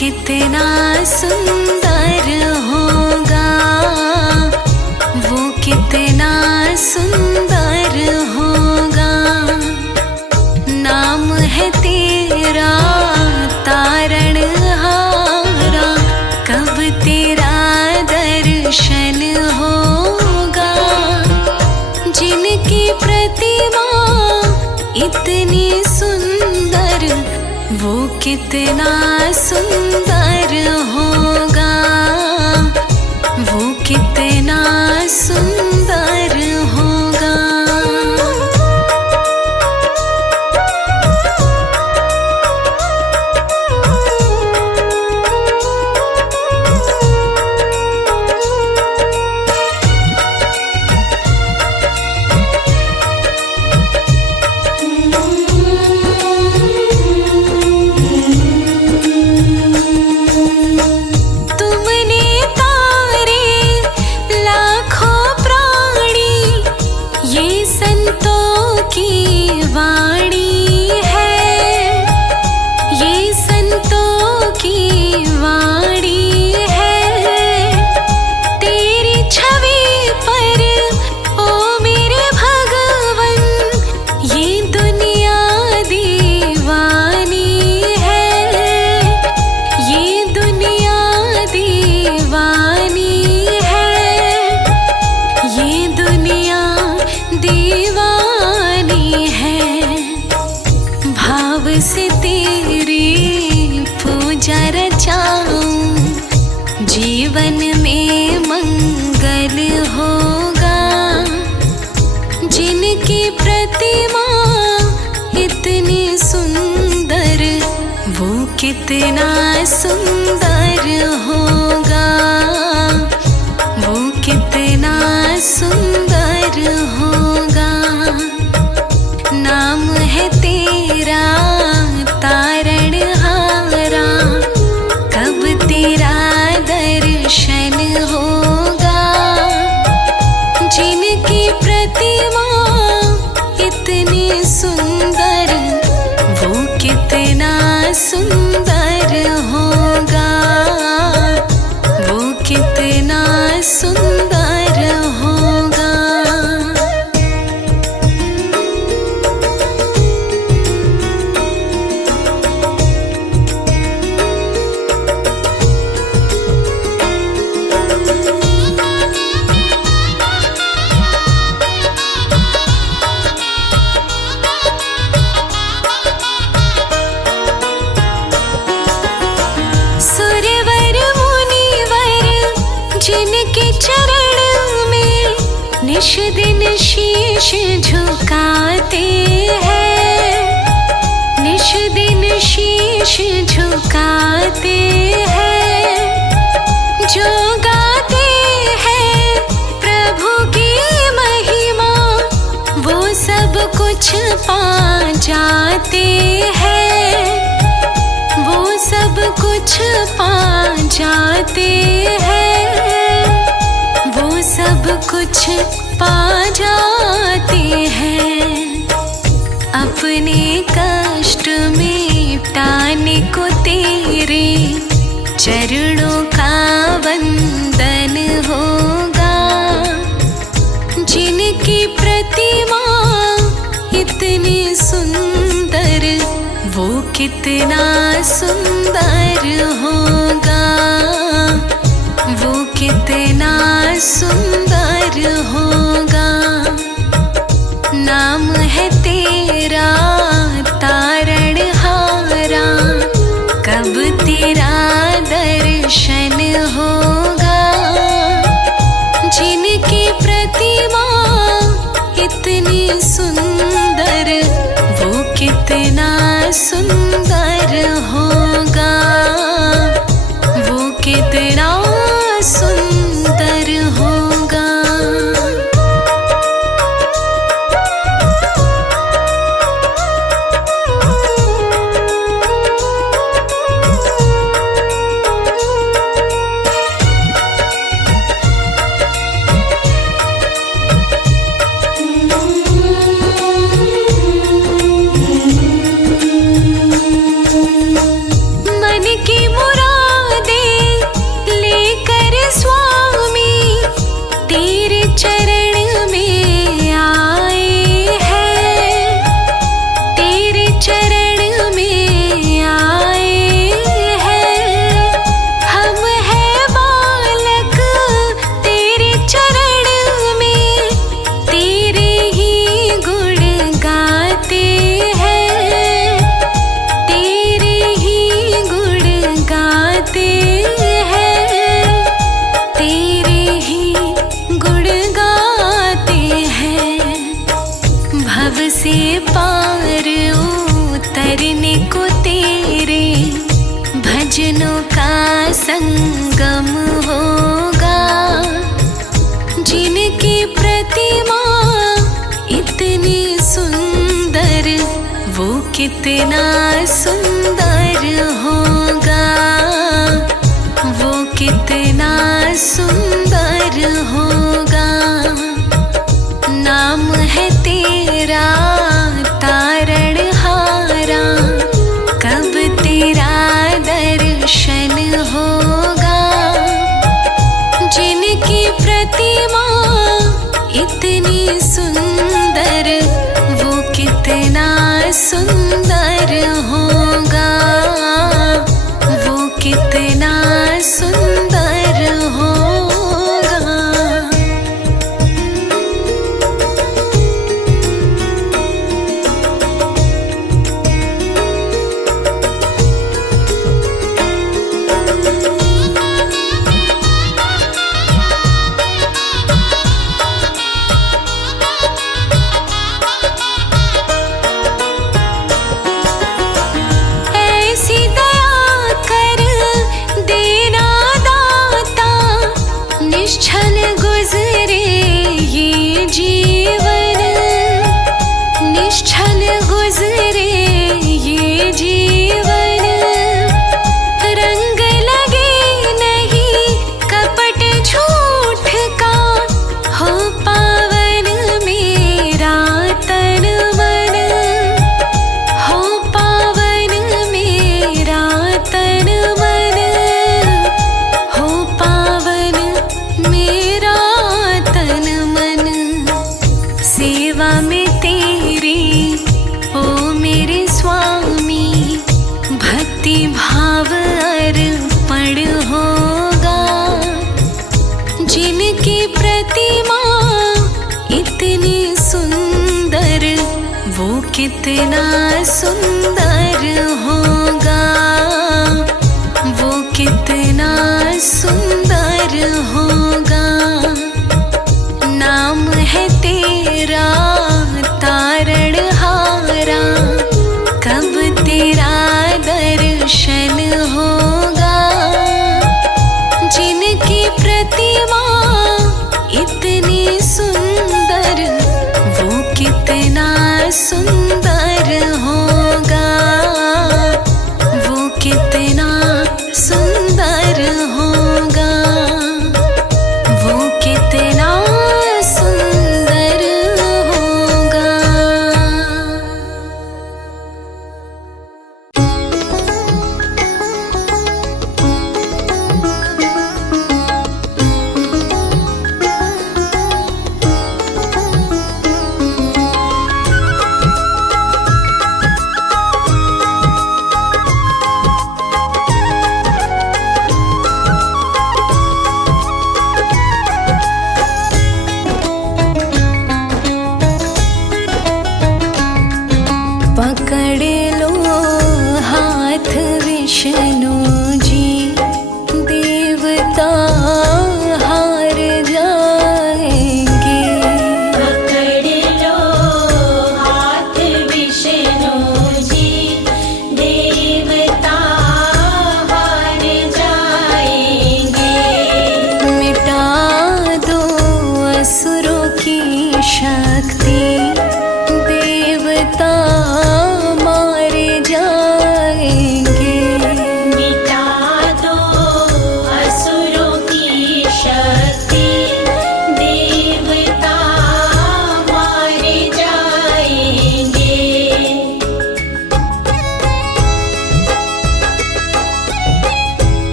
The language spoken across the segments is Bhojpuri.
कितना सुंदर होगा, वो कितना सुंदर होगा। नाम है तेरा तारणहारा, कब तेरा दर्शन होगा। जिनकी प्रतिमा इतनी सुंदर, वो कितना सुंदर होगा, वो कितना सुंदर होगा। से तेरी पूजा रचाऊं, जीवन में मंगल होगा। जिनकी प्रतिमा इतनी सुंदर, वो कितना सुंदर होगा, वो कितना सुंदर होगा। नाम है तेरा तारणहारा, कब तेरा दर्शन होगा। जिनकी प्रतिमा इतनी सुंदर, वो कितना सुंदर होगा, वो कितना सुंदर होगा। जिनके चरण में निश दिन शीश झुकाते हैं, निश दिन शीश झुकाते हैं। जो गाते हैं प्रभु की महिमा, वो सब कुछ पा जाते हैं, वो सब कुछ पा जाते हैं, वो सब कुछ पा जाते हैं। अपने कष्ट मिटाने को तेरे चरणों का वंदन होगा। जिनकी प्रतिमा इतनी सुंदर, वो कितना सुंदर होगा, वो कितना सुंदर होगा। नाम है तेरा तारणहारा, कब तेरा दर्शन होगा। जिनकी प्रतिमा इतनी सुंदर, वो कितना सुंदर होगा, वो कितना सुंदर होगा। से पार उतरने को तेरे भजनों का संगम होगा। जिनकी प्रतिमा इतनी सुंदर, वो कितना सुंदर होगा, वो कितना सुंदर होगा। नाम है तेरा तारणहारा, कब तेरा दर्शन होगा। जिनकी प्रतिमा इतनी सुंदर, वो कितना सुंदर होगा, वो कितना सुंदर होगा। निश्चल गुजरे ये जीवन, निश्चल गुजरे ये जीवन। रंग लगे नहीं कपट झूठ का, हो पावन मेरा तन मन, हो पावन मेरा तन मन, हो पावन मेरा तन मन। सेवा में तेरी ओ मेरे स्वामी, भक्ति भाव अर्पण होगा। जिनकी प्रतिमा इतनी सुंदर, वो कितना सुंदर होगा, वो कितना सुंदर होगा। नाम है तेरा तारणहारा, कब तेरा दर्शन होगा। जिनकी प्रतिमा इतनी सुंदर, वो कितना सुंदर होगा, वो कितना सुंदर होगा, वो कितना सुंदर होगा।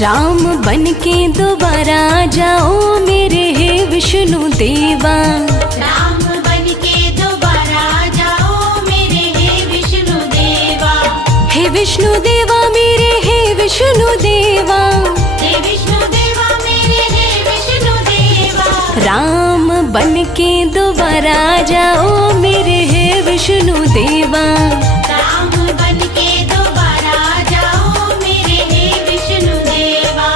राम बन के दोबारा जाओ मेरे हे विष्णु देवा। राम बन के दोबारा जाओ मेरे हे विष्णु देवा। हे विष्णु देवा मेरे हे विष्णु देवा। हे विष्णु देवा मेरे हे विष्णु देवा। राम बन के दोबारा जाओ मेरे हे विष्णु देवा। राम बन के दोबारा जाओ मेरे हे विष्णु देवा।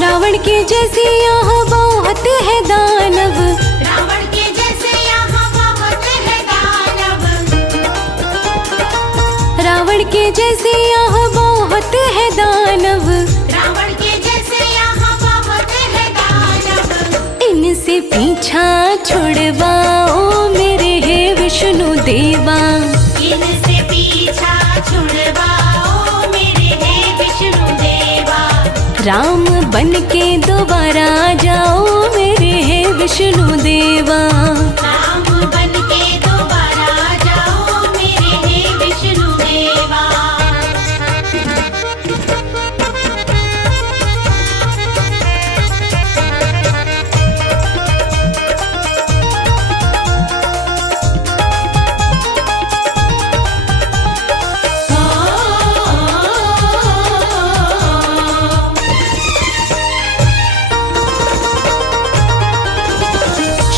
रावण के जैसे यहाँ बहुत है दानव। रावण के जैसे यहाँ बहुत है दानव। रावण के जैसे यहाँ बहुत है दानव। रावण के जैसे यहाँ बहुत है दानव। इनसे पीछा छुड़वाओ मेरे हे विष्णु देवा। इनसे पीछा छुड़वाओ मेरे हे विष्णु देवा। राम बन के दोबारा जाओ मेरे हे विष्णु देवा। राम बन के दोबारा जाओ मेरे हे विष्णु देवा।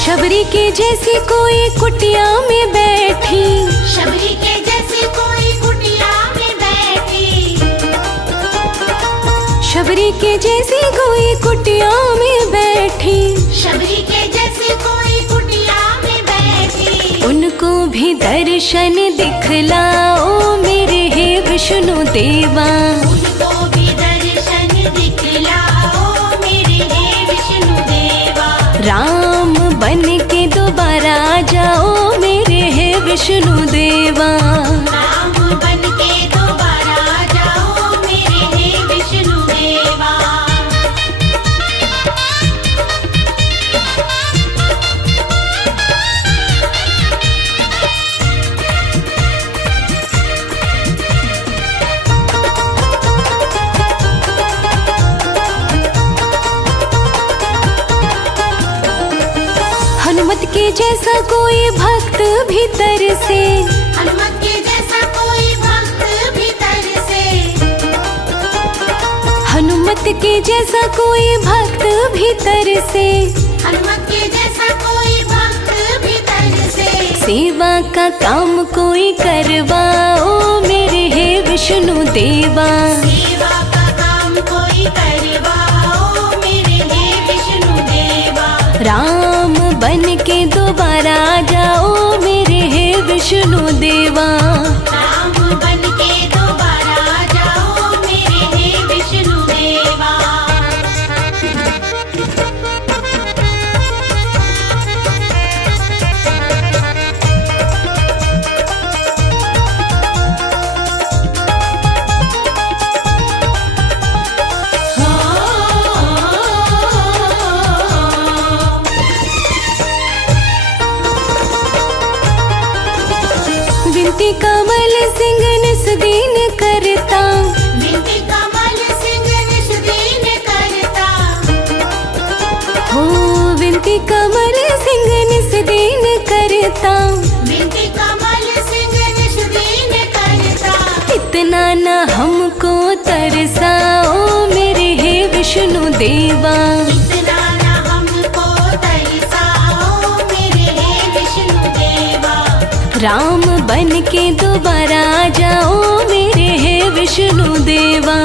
शबरी के जैसी कोई कुटिया में बैठी। शबरी के जैसी कोई कुटिया में बैठी। शबरी के जैसी कोई कुटिया में बैठी। शबरी के जैसी कोई कुटिया में बैठी। उनको भी दर्शन दिखलाओ मेरे हे विष्णु देवा। उनको भी दर्शन दिखलाओ मेरे हे विष्णु देवा। राम बन के दोबारा जाओ मेरे हे विष्णु देवा। राम बन के दोबारा जाओ मेरे हे विष्णु देवा। हनुमत के जैसा कोई भक्त भीतर से। हनुमत के जैसा कोई भक्त भीतर से। हनुमत के जैसा कोई भक्त भीतर से। हनुमत के जैसा कोई भक्त भीतर से। सेवा का काम कोई करवाओ मेरे हे विष्णु देवा। सेवा का काम कोई करवाओ मेरे हे विष्णु देवा। राम बन के दोबारा जाओ मेरे हे विष्णु देवा। राम बन के दोबारा जाओ मेरे हे विष्णु देवा। विनती कमल सिंह निस दीन करता। विनती कमल सिंह निस दीन करता। हो विनती कमल सिंह निस दीन करता। विनती कमल सिंह निस दीन करता। इतना न हमको तरसाओ मेरे हे विष्णु देवा। इतना न हमको तरसाओ मेरे हे विष्णु देवा। राम बन के दोबारा जाओ मेरे हे विष्णु देवा।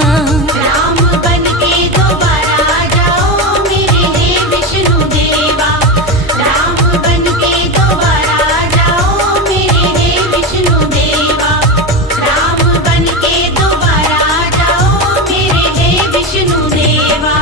राम बन के दोबारा जाओ मेरे हे विष्णु देवा। राम बन के दोबारा जाओ मेरे हे विष्णु देवा। राम बन के दोबारा जाओ मेरे हे विष्णु देवा।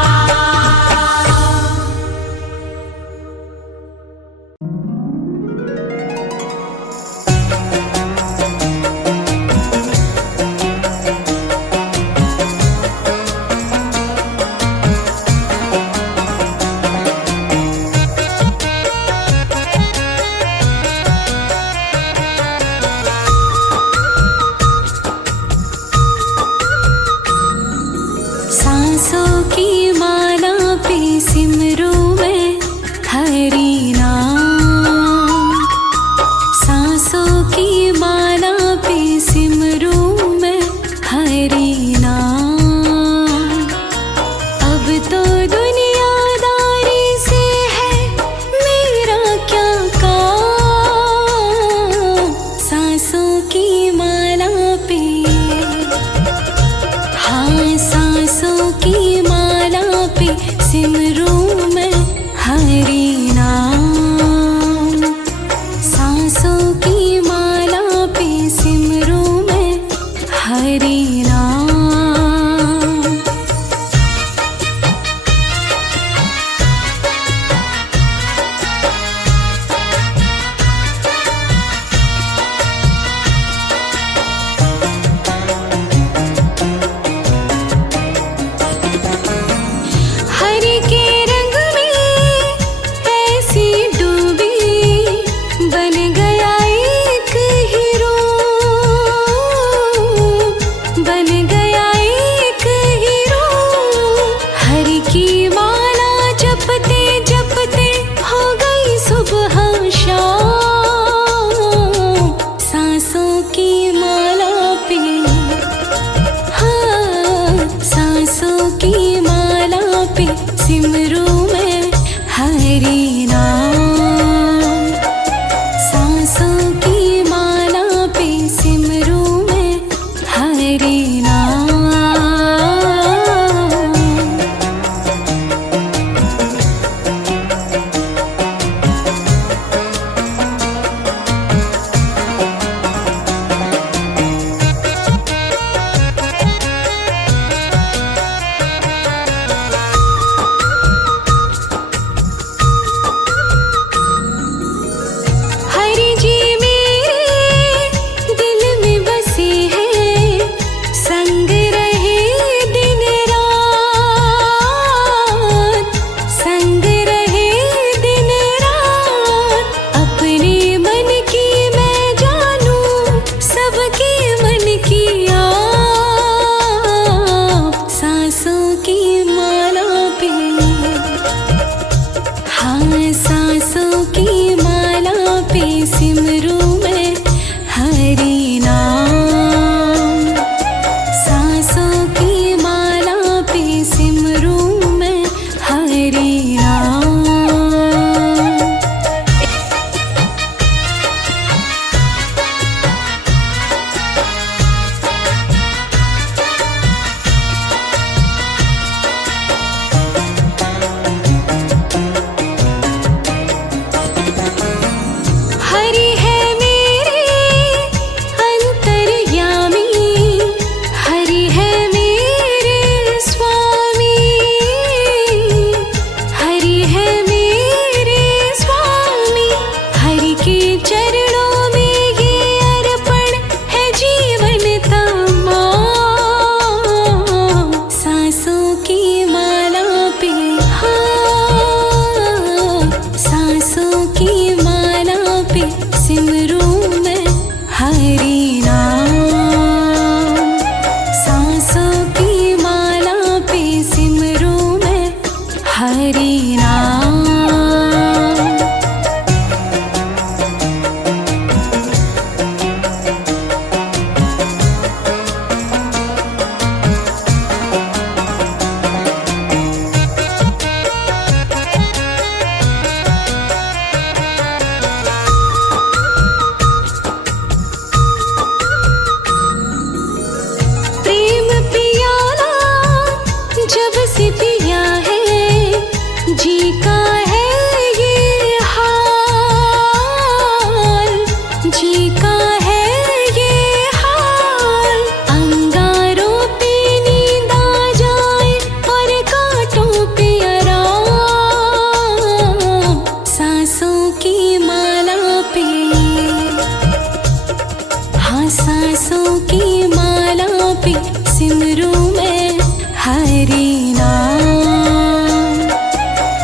सिमरूं मैं हरि नाम।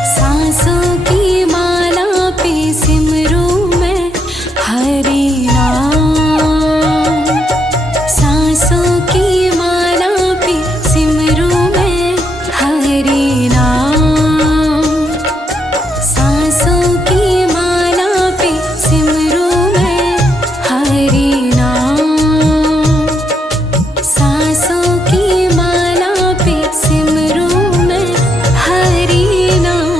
सांसों की माला पे सिमरूं मैं हरि नाम। सांसों की माला पे सिमरूं मैं हरि नाम। सांसों की माला पे सिमरूं मैं हरि नाम। सांसों की माला पे सिमरूं मैं हरि नाम।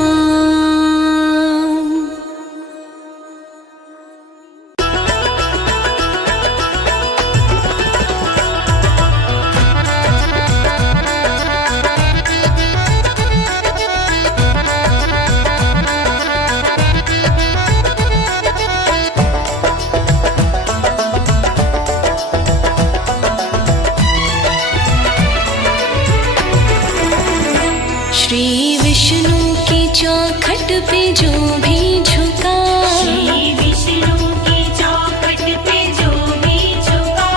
श्री विष्णु की चौखट पे जो भी झुका, श्री विष्णु की चौखट पे जो भी झुका,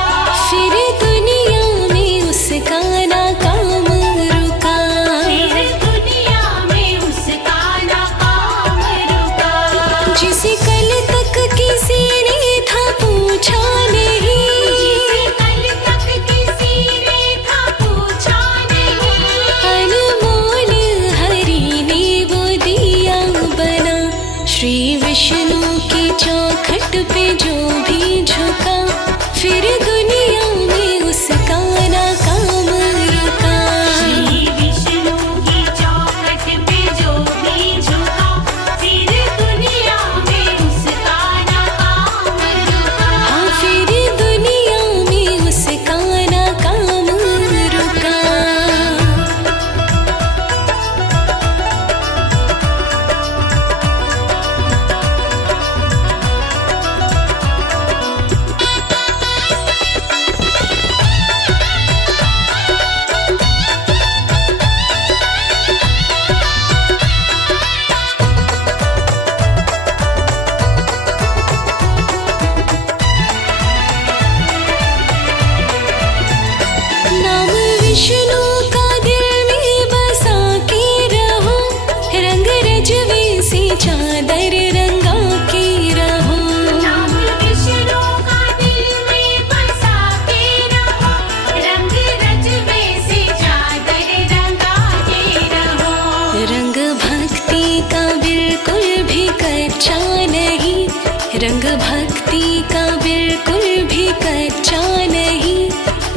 फिर दुनिया में उसका ना काम रुका। फिर दुनिया में उसका ना काम रुका। जिसे कल तक किसी ने था पूछा नहीं, जिसे कल तक किसी ने था पूछा नहीं, अनमोल हरि ने वो दिया बना। श्री विष्णु की चौखट पे जो भी झुका, फिर दुनिया में उसका ना काम रुका। श्री विष्णु की चौखट पे जो भी झुका, फिर दुनिया में उसका ना काम रुका। हाँ, फिर दुनिया में उसका ना काम रुका। नाम विष्णु का दिल में बसा के रहो, रंग रजवे से चादर रंगा के रहो। नाम विष्णु का दिल में बसा के रहो, रंग रजवे से चादर रंगा के रहो। रंग भक्ति का बिल्कुल भी कच्चा नहीं, रंग भक्ति का बिल्कुल भी कच्चा नहीं।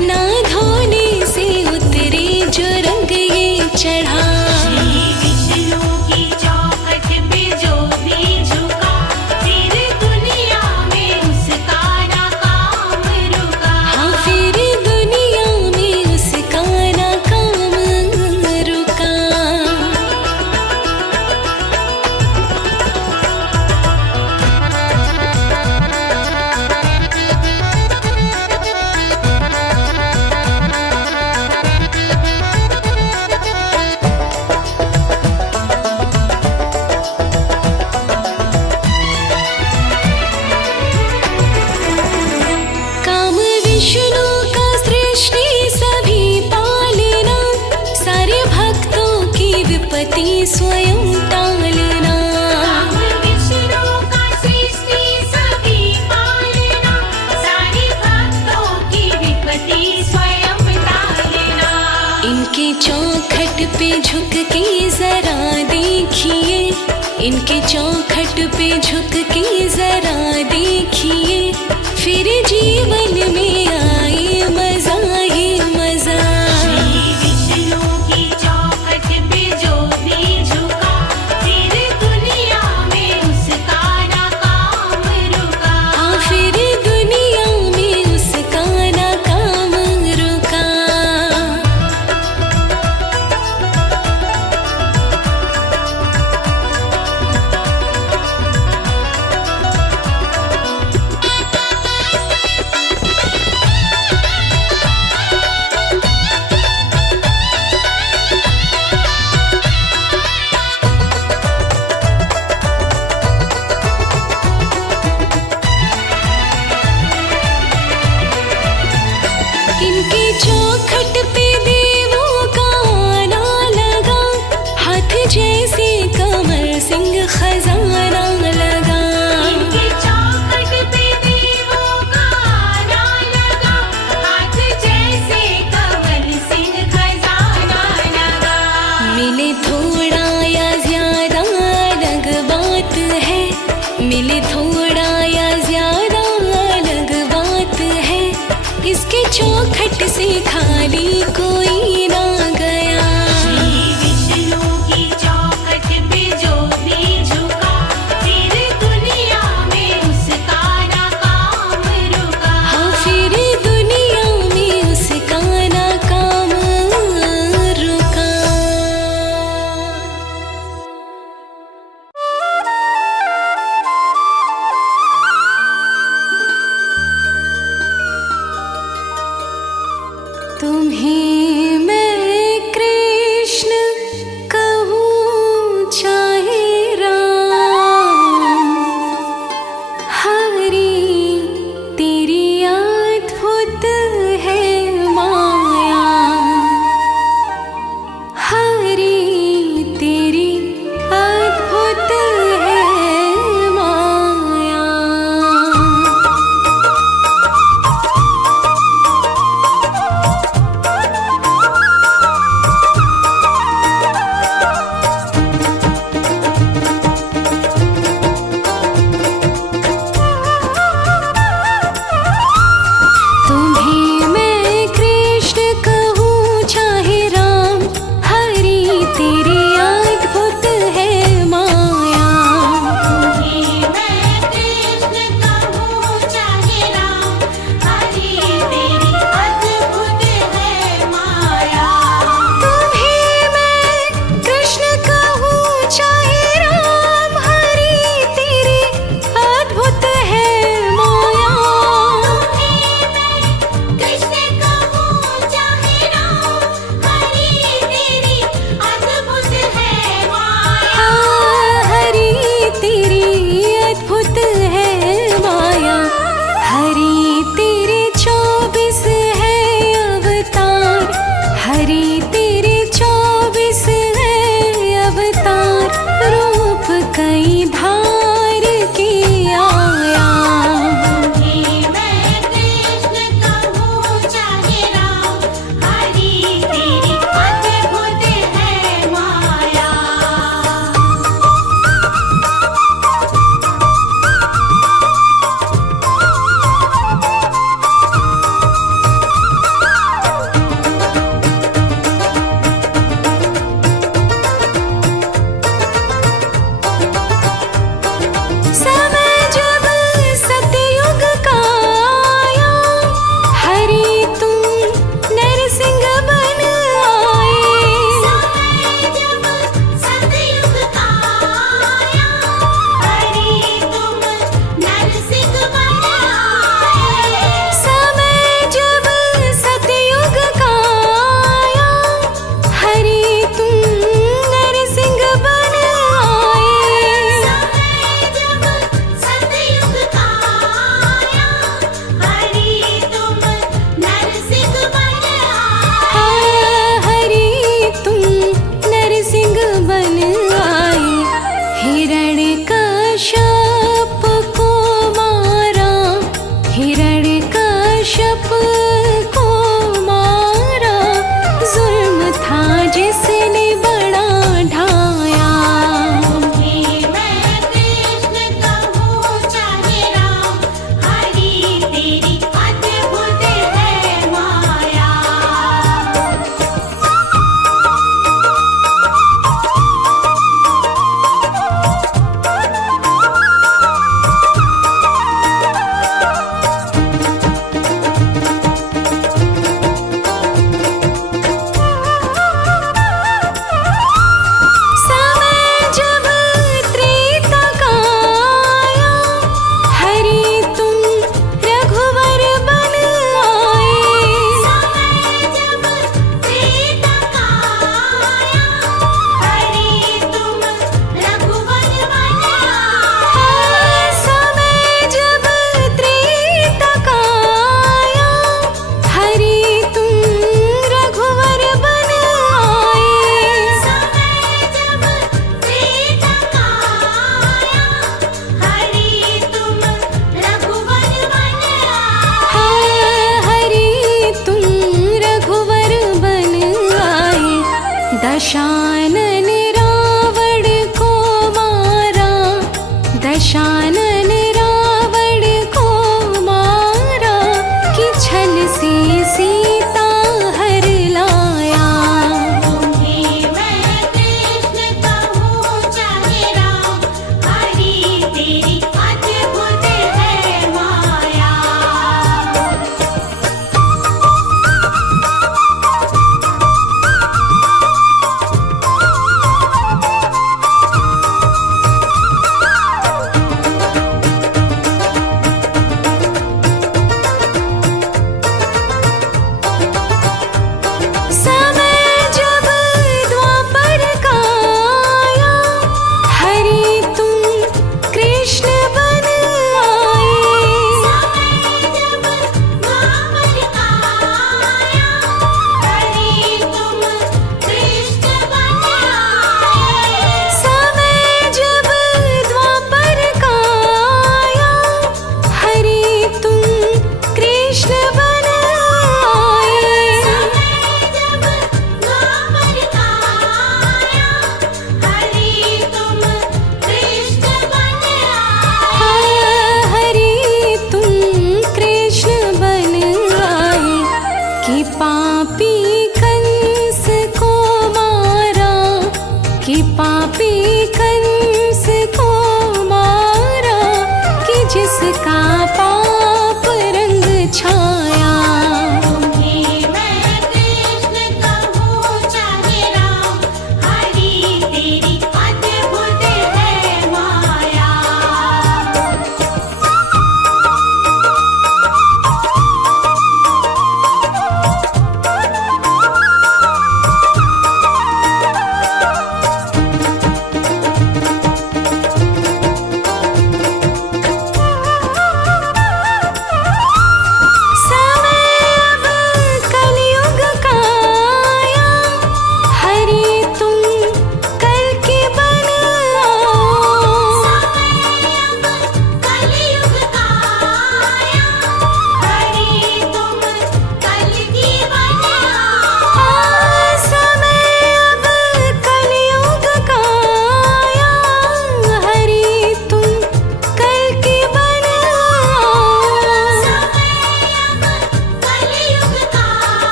ना धोने से उतरे जो रंग ये चढ़ा। श्री विष्णु की चौखट पे जो भी झुका, फिर दुनिया में उसका ना काम रुका। हाँ, फिर दुनिया में उसका ना काम रुका। काम विष्णु का सृष्टि सभी पालना, सारे भक्तों की विपत्ति स्वयं टालना। राम विष्णु का सृष्टि सभी पालना, सारे भक्तों की विपत्ति स्वयं टालना। इनके चौखट पे झुक के जरा देखिए, इनके चौखट पे झुक के जरा देखिए, फिर जीवन में आए मजा ही मजा। श्री विष्णु की चौखट पे जो भी झुका, फिर दुनिया में उसका ना काम रुका। हाँ, फिर दुनिया में उसका ना काम रुका। तुम्हें मैं कृष्ण कहूँ चाहे राम, हरि तेरी अद्भुत है माया, हरि तेरी अद्भुत है माया।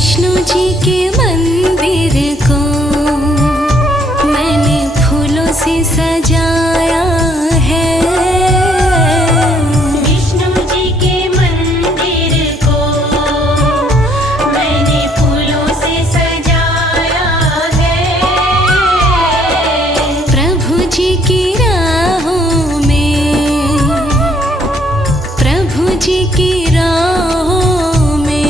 विष्णु जी के मंदिर को मैंने फूलों से सजाया है। विष्णु जी के मंदिर को मैंने फूलों से सजाया है। प्रभु जी की राहों में, प्रभु जी की राहों में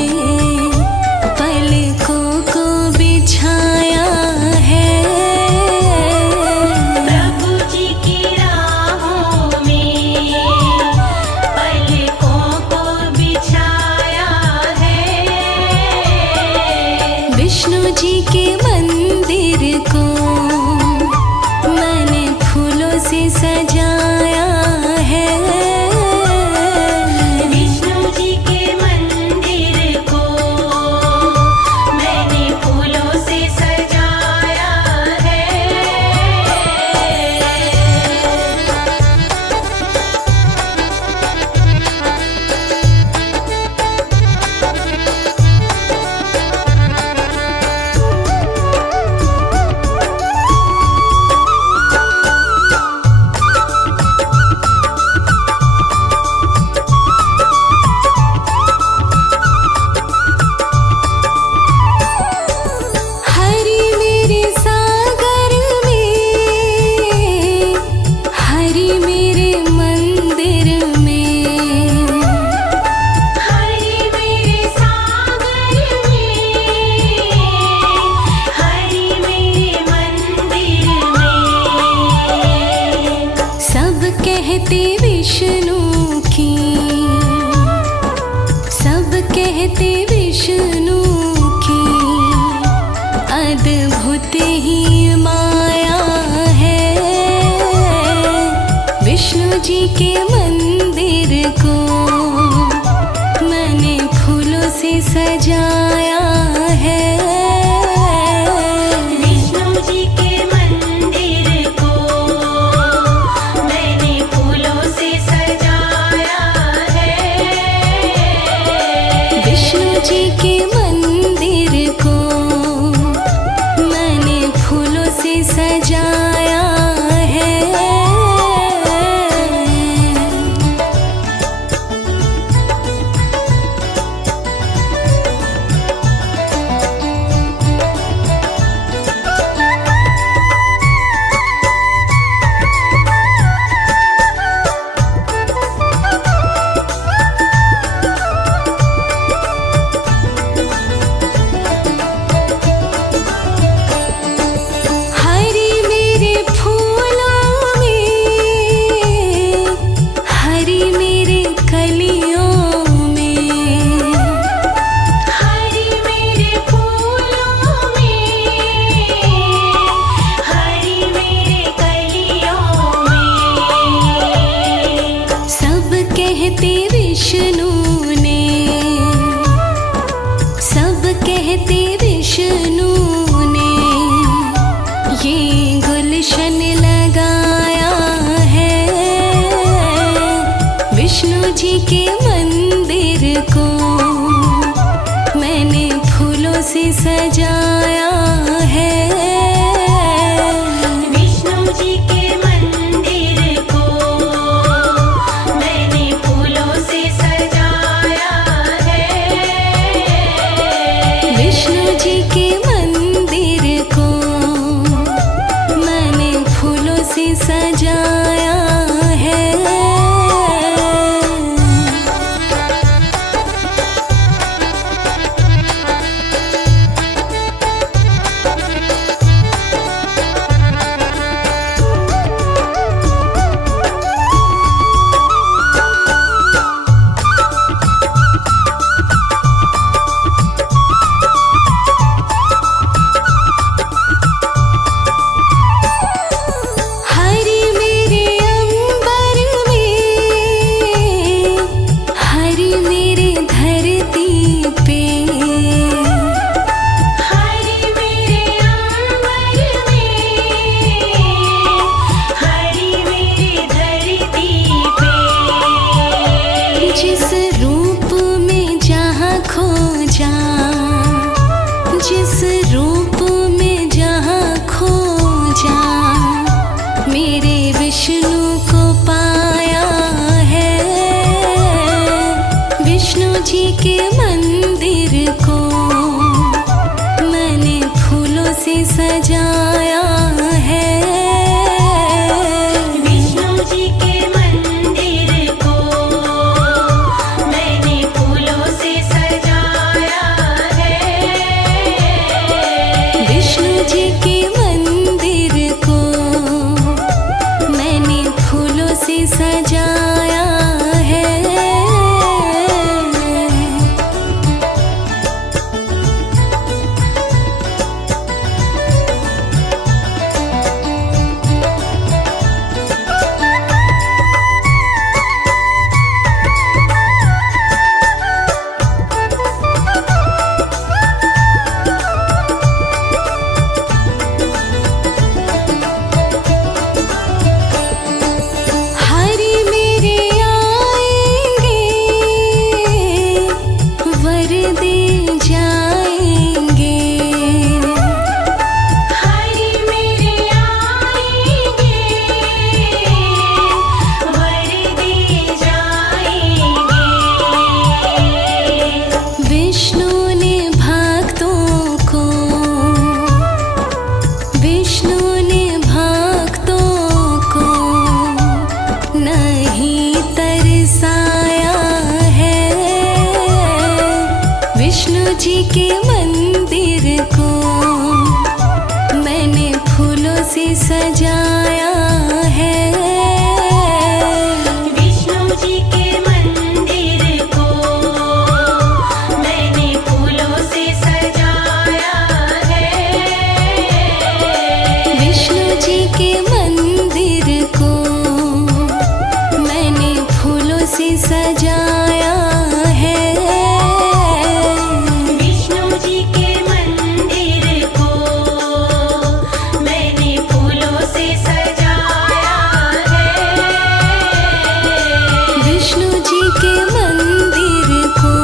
पलकों को बिछाया है। प्रभु जी की राहों में पलकों को बिछाया है। विष्णु जी के मंदिर को मैंने फूलों से सजाया है। विष्णु जी के मंदिर को मैंने फूलों से सजाया है। हरि मेरे सागर में, हरि मेरे मंदिर में, हरि मेरे सागर में, हरि मेरे मंदिर में। सब कहते विष्णु की, सब कहते विष्णु की अद्भुत ही माया है। विष्णु जी के मंदिर को मैंने फूलों से सजाया है। विष्णु जी के मंदिर को मैंने फूलों से सजाया है। विष्णु जी के मंदिर को मैंने फूलों से सजाया है। हरि मेरे फूलों में, हरि मेरे कलियों में, हरि मेरे फूलों में, हरि मेरे कलियों में। सब कहते विष्णु ने, सब कहते विष्णु ने ये गुलशन लगाया है। विष्णु जी के मंदिर को मैंने फूलों से सजाया है। विष्णु जी के मंदिर को मैंने फूलों से सजाया है। विष्णु जी के मंदिर को मैंने फूलों से सजाया है। विष्णु जी के मंदिर को मैंने फूलों से सजाया है। विष्णु जी के मंदिर को मैंने फूलों से सजाया है। विष्णु जी के मंदिर को मैंने फूलों से सजाया है। विष्णु जी के मंदिर को मैंने फूलों से सजाया है। विष्णु जी के मंदिर को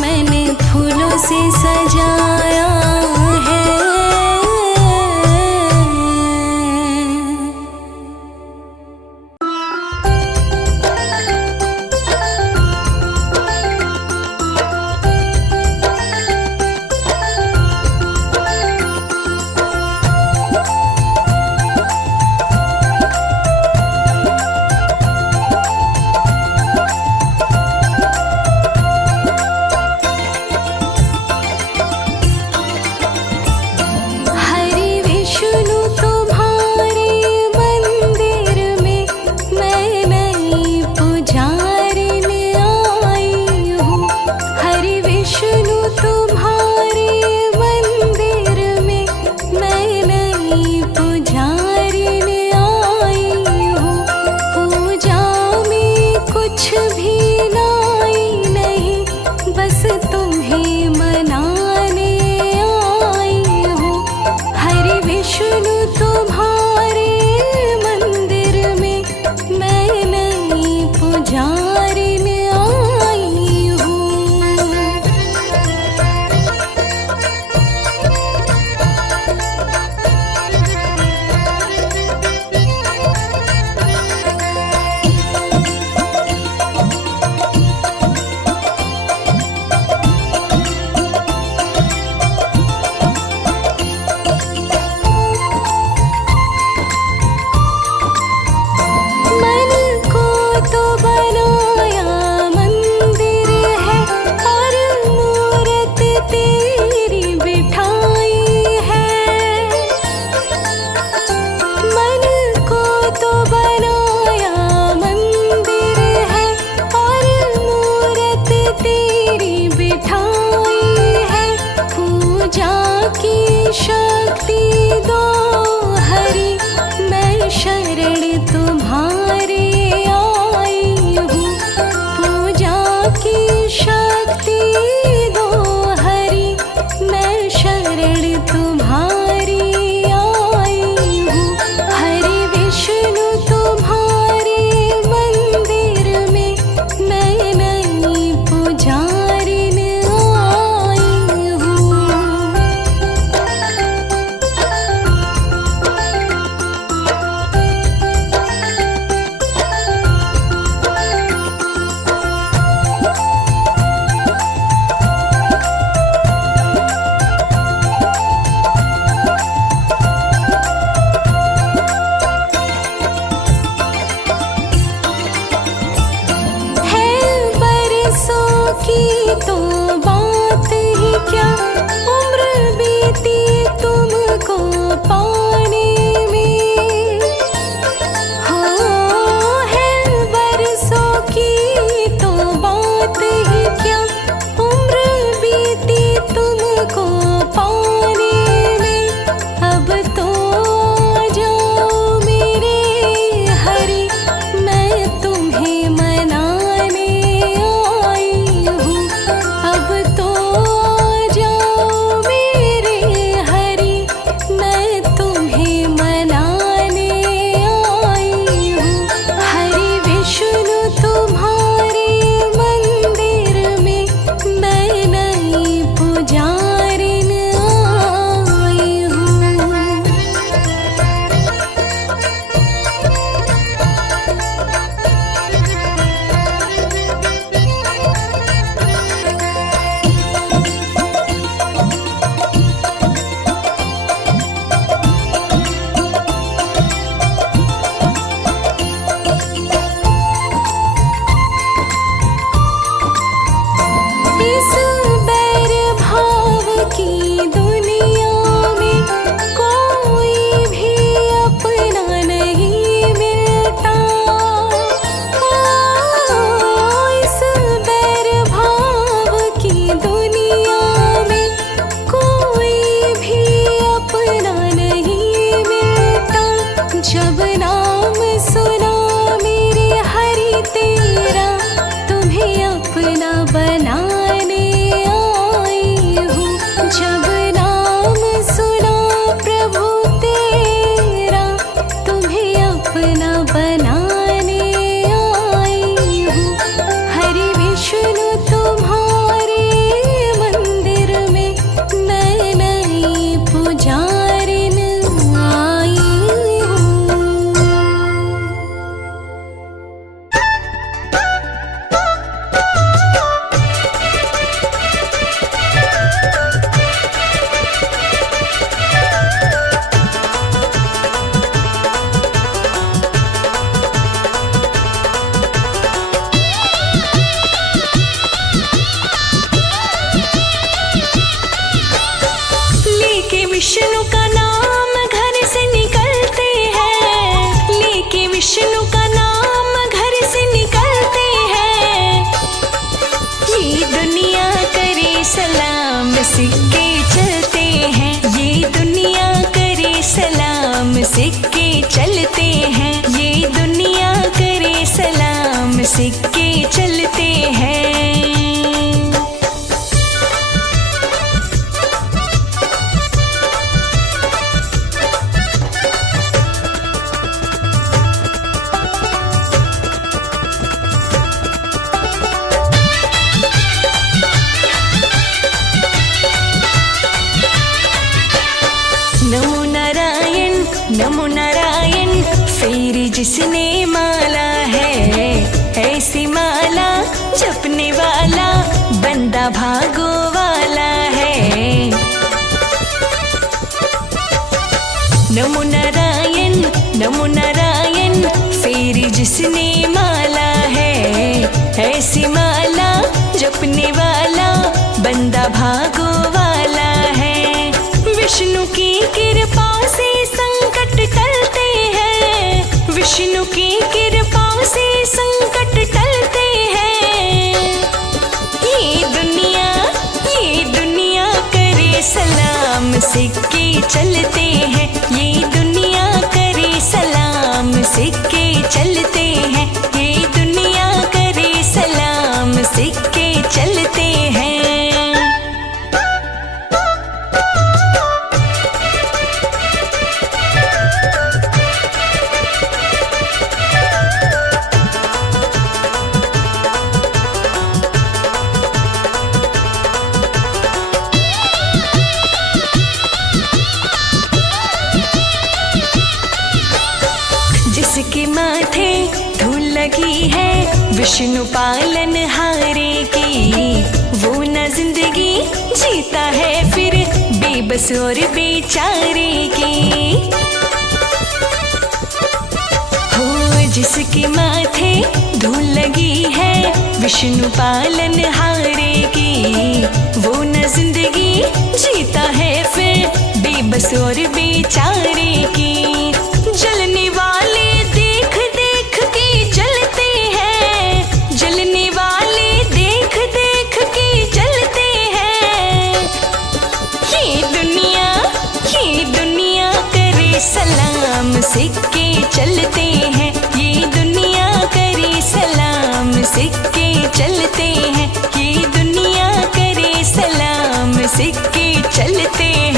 मैंने फूलों से सजाया है। हरि विष्णु तुम्हारे मंदिर में मैं नई पुजारिन आई हूँ। हरि विष्णु तुम्हारे मंदिर में मैं नई पुजारिन आई हूँ। पूजा में कुछ भी लाई नहीं, बस तुम्हें मनाने आई हूँ। हरि विष्णु तुम्हारे मंदिर में मैं नई पुजारिन आई हूँ। जिसने माला है, ऐसी माला जपने वाला बंदा भागो वाला है। नमो नारायण नमो नारायण, फिर जिसने माला है, ऐसी माला जपने वाला बंदा भागो वाला है। विष्णु की कृपा से संकट टलते हैं, विष्णु की कृपा से संकट टलते हैं। ये दुनिया करे सलाम, सिक्के चलते हैं। ये दुनिया करे सलाम, सिक्के चलते हैं। ये दुनिया करे सलाम, सिक्के चलते हैं। जिसके माथे धूल लगी है विष्णु पालन हारे की, वो न जिंदगी जीता है फिर बेबस और बेचारे की। हो जिसके माथे धूल लगी है विष्णु पालन हारे की, वो न जिंदगी जीता है फिर बेबस और बेचारे की। जलने वाले देख देख के जलते हैं, जलने वाले देख देख के जलते हैं। ये दुनिया करे सलाम, सिक्के चलते हैं। ये दुनिया करे सलाम, सिक्के चलते हैं। ये दुनिया करे सलाम, सिक्के चलते हैं।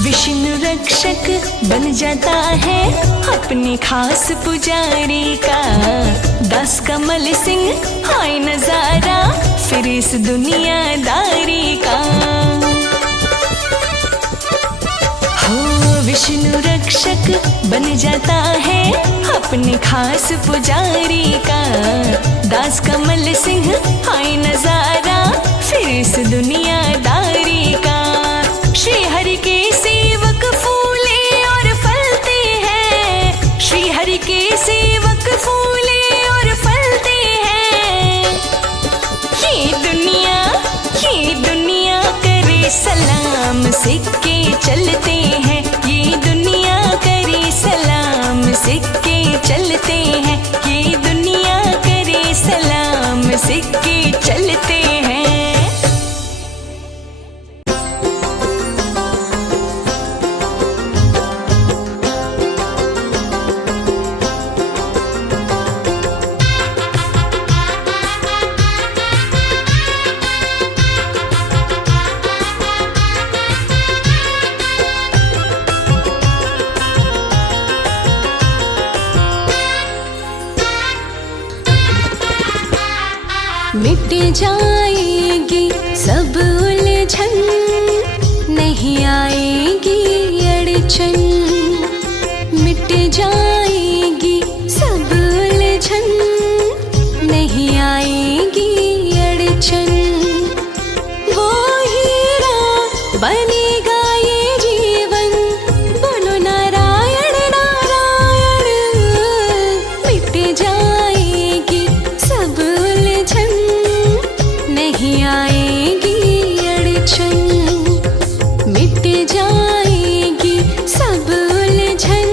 विष्णु रक्षक बन जाता है अपने खास पुजारी का। दास कमल सिंह हाय नजारा फिर इस दुनियादारी का। हो विष्णु रक्षक बन जाता है अपने खास पुजारी का। दास कमल सिंह हाय नजारा फिर इस दुनियादारी का। श्री हरि के सेवक फूले और फलते हैं, श्री हरि के सेवक फूले और फलते हैं। ये दुनिया करे सलाम, सिक्के चलते हैं। ये दुनिया करे सलाम, सिक्के चलते हैं। ये दुनिया करे सलाम, सिक्के चलते हैं। मिट जाएगी सब उलझन, नहीं आएगी अड़चन। मिट जाएगी सब उलझन, नहीं आएगी अड़चन। वो हीरा बनेगा ये जीवन, बोलो नारायण नारायण। मिट जाएगी सब उलझन, नहीं आएगी अड़चन। मिट जाएगी सब उलझन,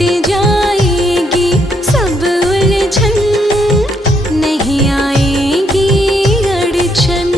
मिट जाएगी सब उलझन, नहीं आएगी अड़चन।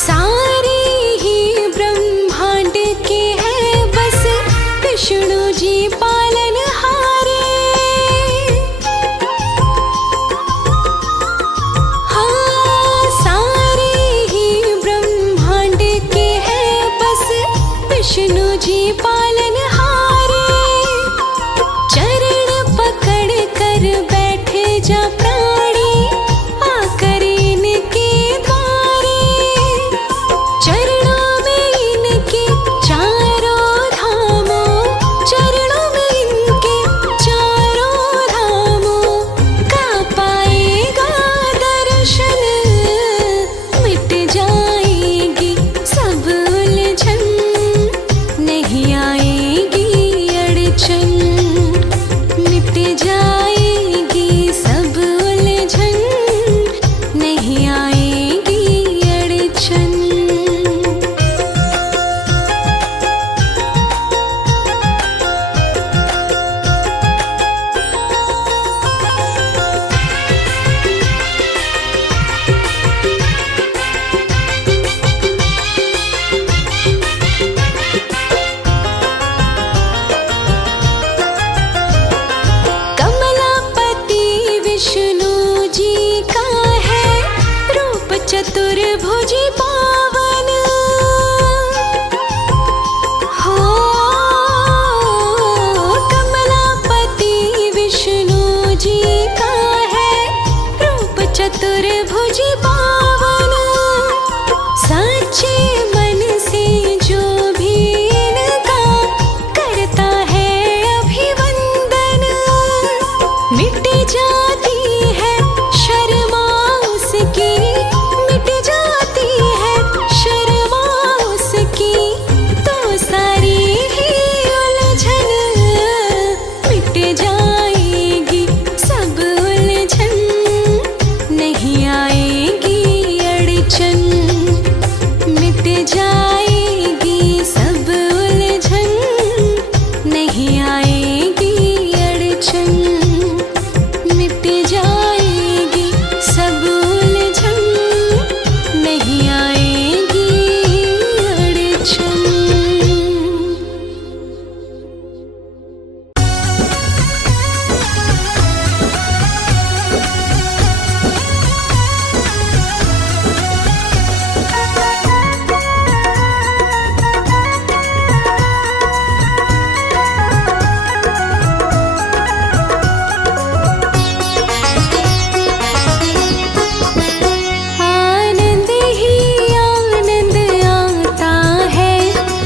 सारे ही ब्रह्मांड के हैं बस विष्णु जी पालनहारे। हाँ, सारे ही ब्रह्मांड के हैं बस विष्णु जी पालनहारे। चरण पकड़ कर बैठे जा प्राणी, आकर इनके द्वारे। चरणों में इनके चारों धामों, चरणों में इनके चारों धामों का पाएगा दर्शन। मिट जाएगी सब उलझन, नहीं आएगी अड़चन। मिट जाएगी सब उलझन, नहीं आएगी अड़चन। कमलापति विष्णु जी का है रूप चतुर्भुजी पावन। हो, कमलापति विष्णु जी का है रूप चतुर्भुजी पावन। सच्चे मन से जो भी इनका करता है अभिवंदन, मिट जाती है शर्मा उसकी, मिट जाती है शर्मा उसकी तो सारी ही उलझन। मिट जाएगी सब उलझन, नहीं आएगी अड़चन। मिट जाएगी सब उलझन, नहीं आएगी अड़चन। मिट जाएगी सब उलझन, नहीं आएगी अड़चन। आनंद ही आनंद आता है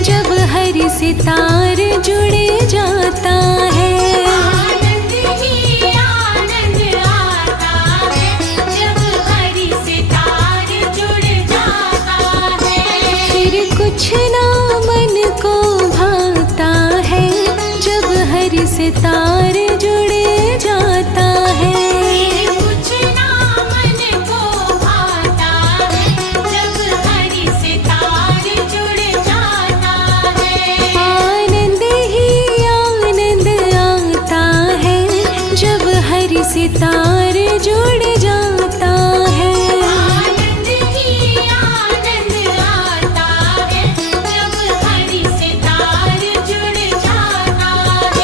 जब हरि से तार जुड़ जाता है। आनंद ही आनंद आता है जब हरि से तार जुड़ जाता है। फिर कुछ ना मन को भाता है जब हरि से तार जुड़ जाता है। कुछ ना मन को भाता है जब हरि से तार जुड़ जाता है। आनंद ही आनंद आता है जब हरि से तार जुड़ जाता है। आनंद ही आनंद आता है जब हरि से तार जुड़ जाता है।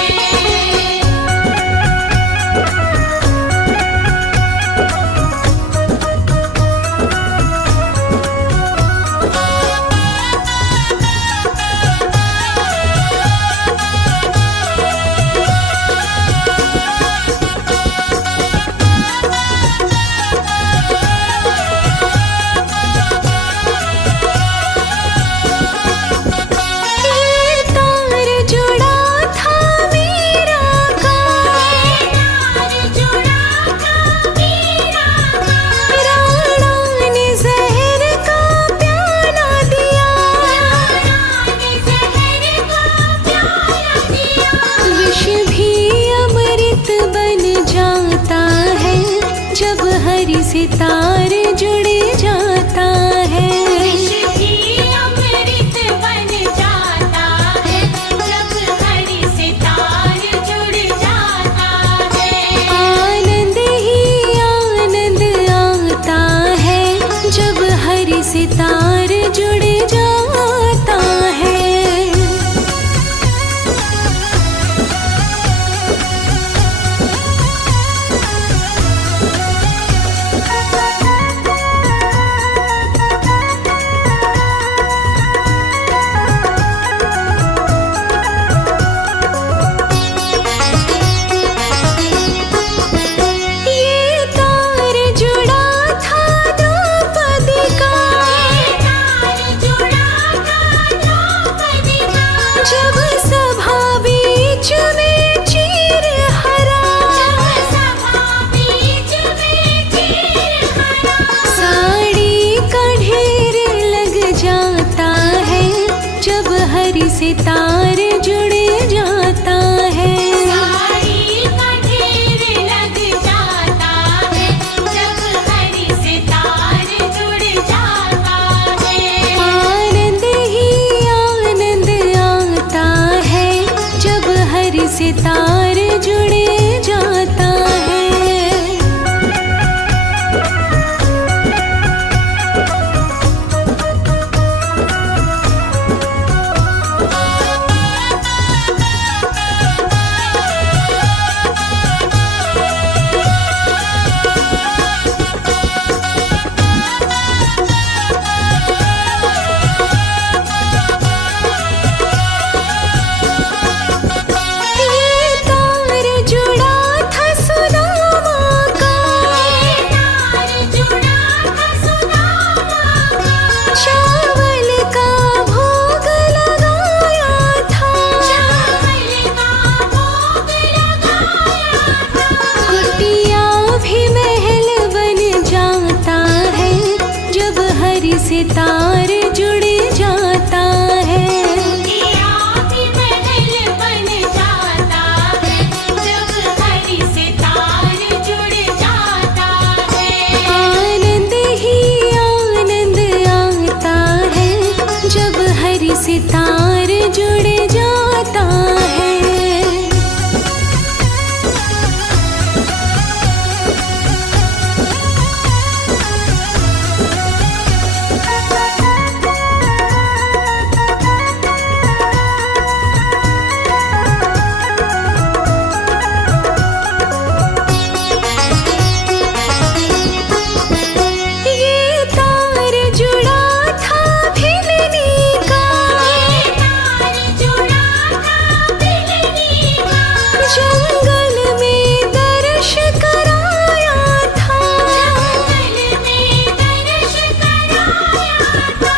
जब हरि से तार जुड़ जाता है। विष भी अमृत बन जाता है जब हरि से तार जुड़ जाता है। आनंद ही आनंद आता है जब हरि से तार जुड़ जाता है। ये तार जुड़ा था द्रौपदी का, ये तार जुड़ा था द्रौपदी का, जब सभा बीच में चीर हरा। जब सभा बीच में चीर हरा। साड़ी का ढेर लग जाता है जब हरि से तार जुड़ जाता है। साड़ी का ढेर लग जाता है जब हरि से तार जुड़ जाता है। आनंद ही आनंद आता है जब हरि से तार जुड़ जाता है। ये तार जुड़ा था सुदामा का, ये तार जुड़ा था सुदामा का, चावल का भोग लगाया था। चावल का भोग लगाया था। कुटिया भी महल बन जाता है जब हरि से तार जुड़ जाता है। कुटिया भी महल बन जाता है जब हरि से तार जुड़ जाता है। आनंद ही आनंद आता है जब हरि से तार जुड़ जाता है। ये तार जुड़ा था भिलनी का, ये तार जुड़ा था भिलनी का, जंगल में दर्श कराया था। जंगल में दर्श कराया था।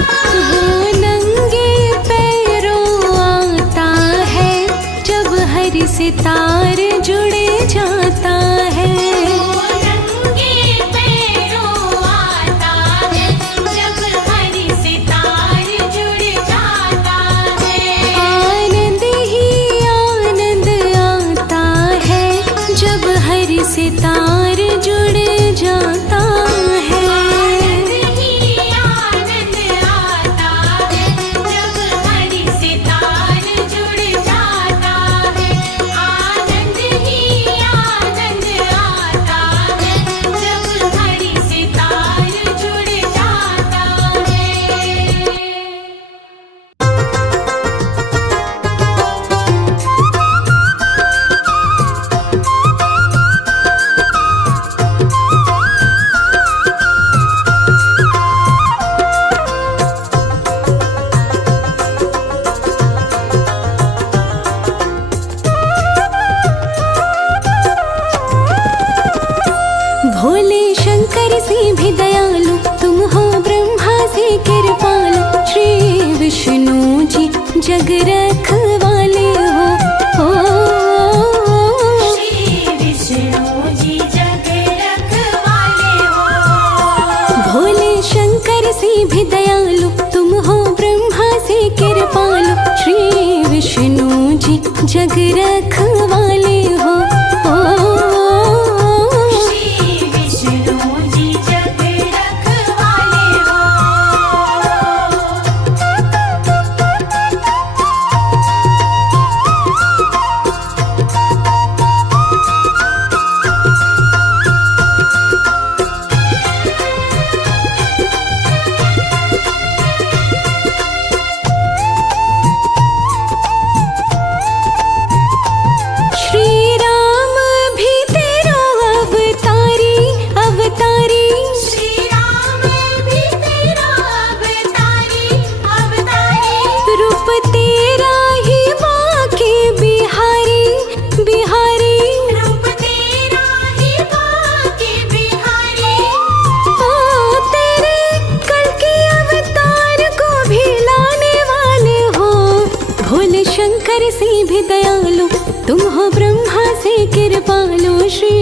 वो नंगे पैरों आता है जब हरि से तार जुड़ जाता है। वो नंगे पैरों आता है जब हरि से तार जुड़ जाता है। आनंद ही आनंद आता है जब हरि से तार जुड़ जाता है। आनंद ही आनंद आता है जब हरि से तार जुड़ जाता है। आनंद ही आनंद आता है जब हरि से तार जुड़ जाता है। भोले शंकर से भी दयालु तुम हो, ब्रह्मा से कृपालु, श्री विष्णु जी जग रखवाले हो। श्री विष्णु जी जग रखवाले हो। भोले शंकर से भी दयालु तुम हो, ब्रह्मा से कृपालु, श्री विष्णु जी जग रखवाले हो। श्री विष्णु भी दयालु, तुम हो ब्रह्मा से कृपालु। श्री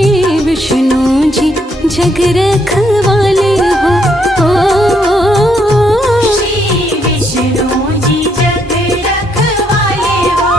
विष्णु जी जग रखवाले हो। श्री विष्णु जी जग रखवाले हो।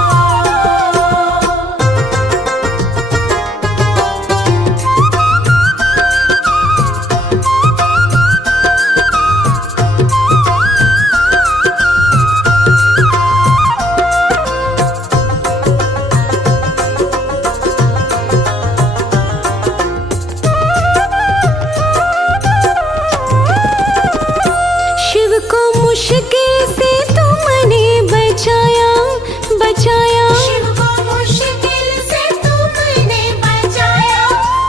शिव को मुश्किल से तुमने बचाया, बचाया। शिव को मुश्किल से तुमने बचाया,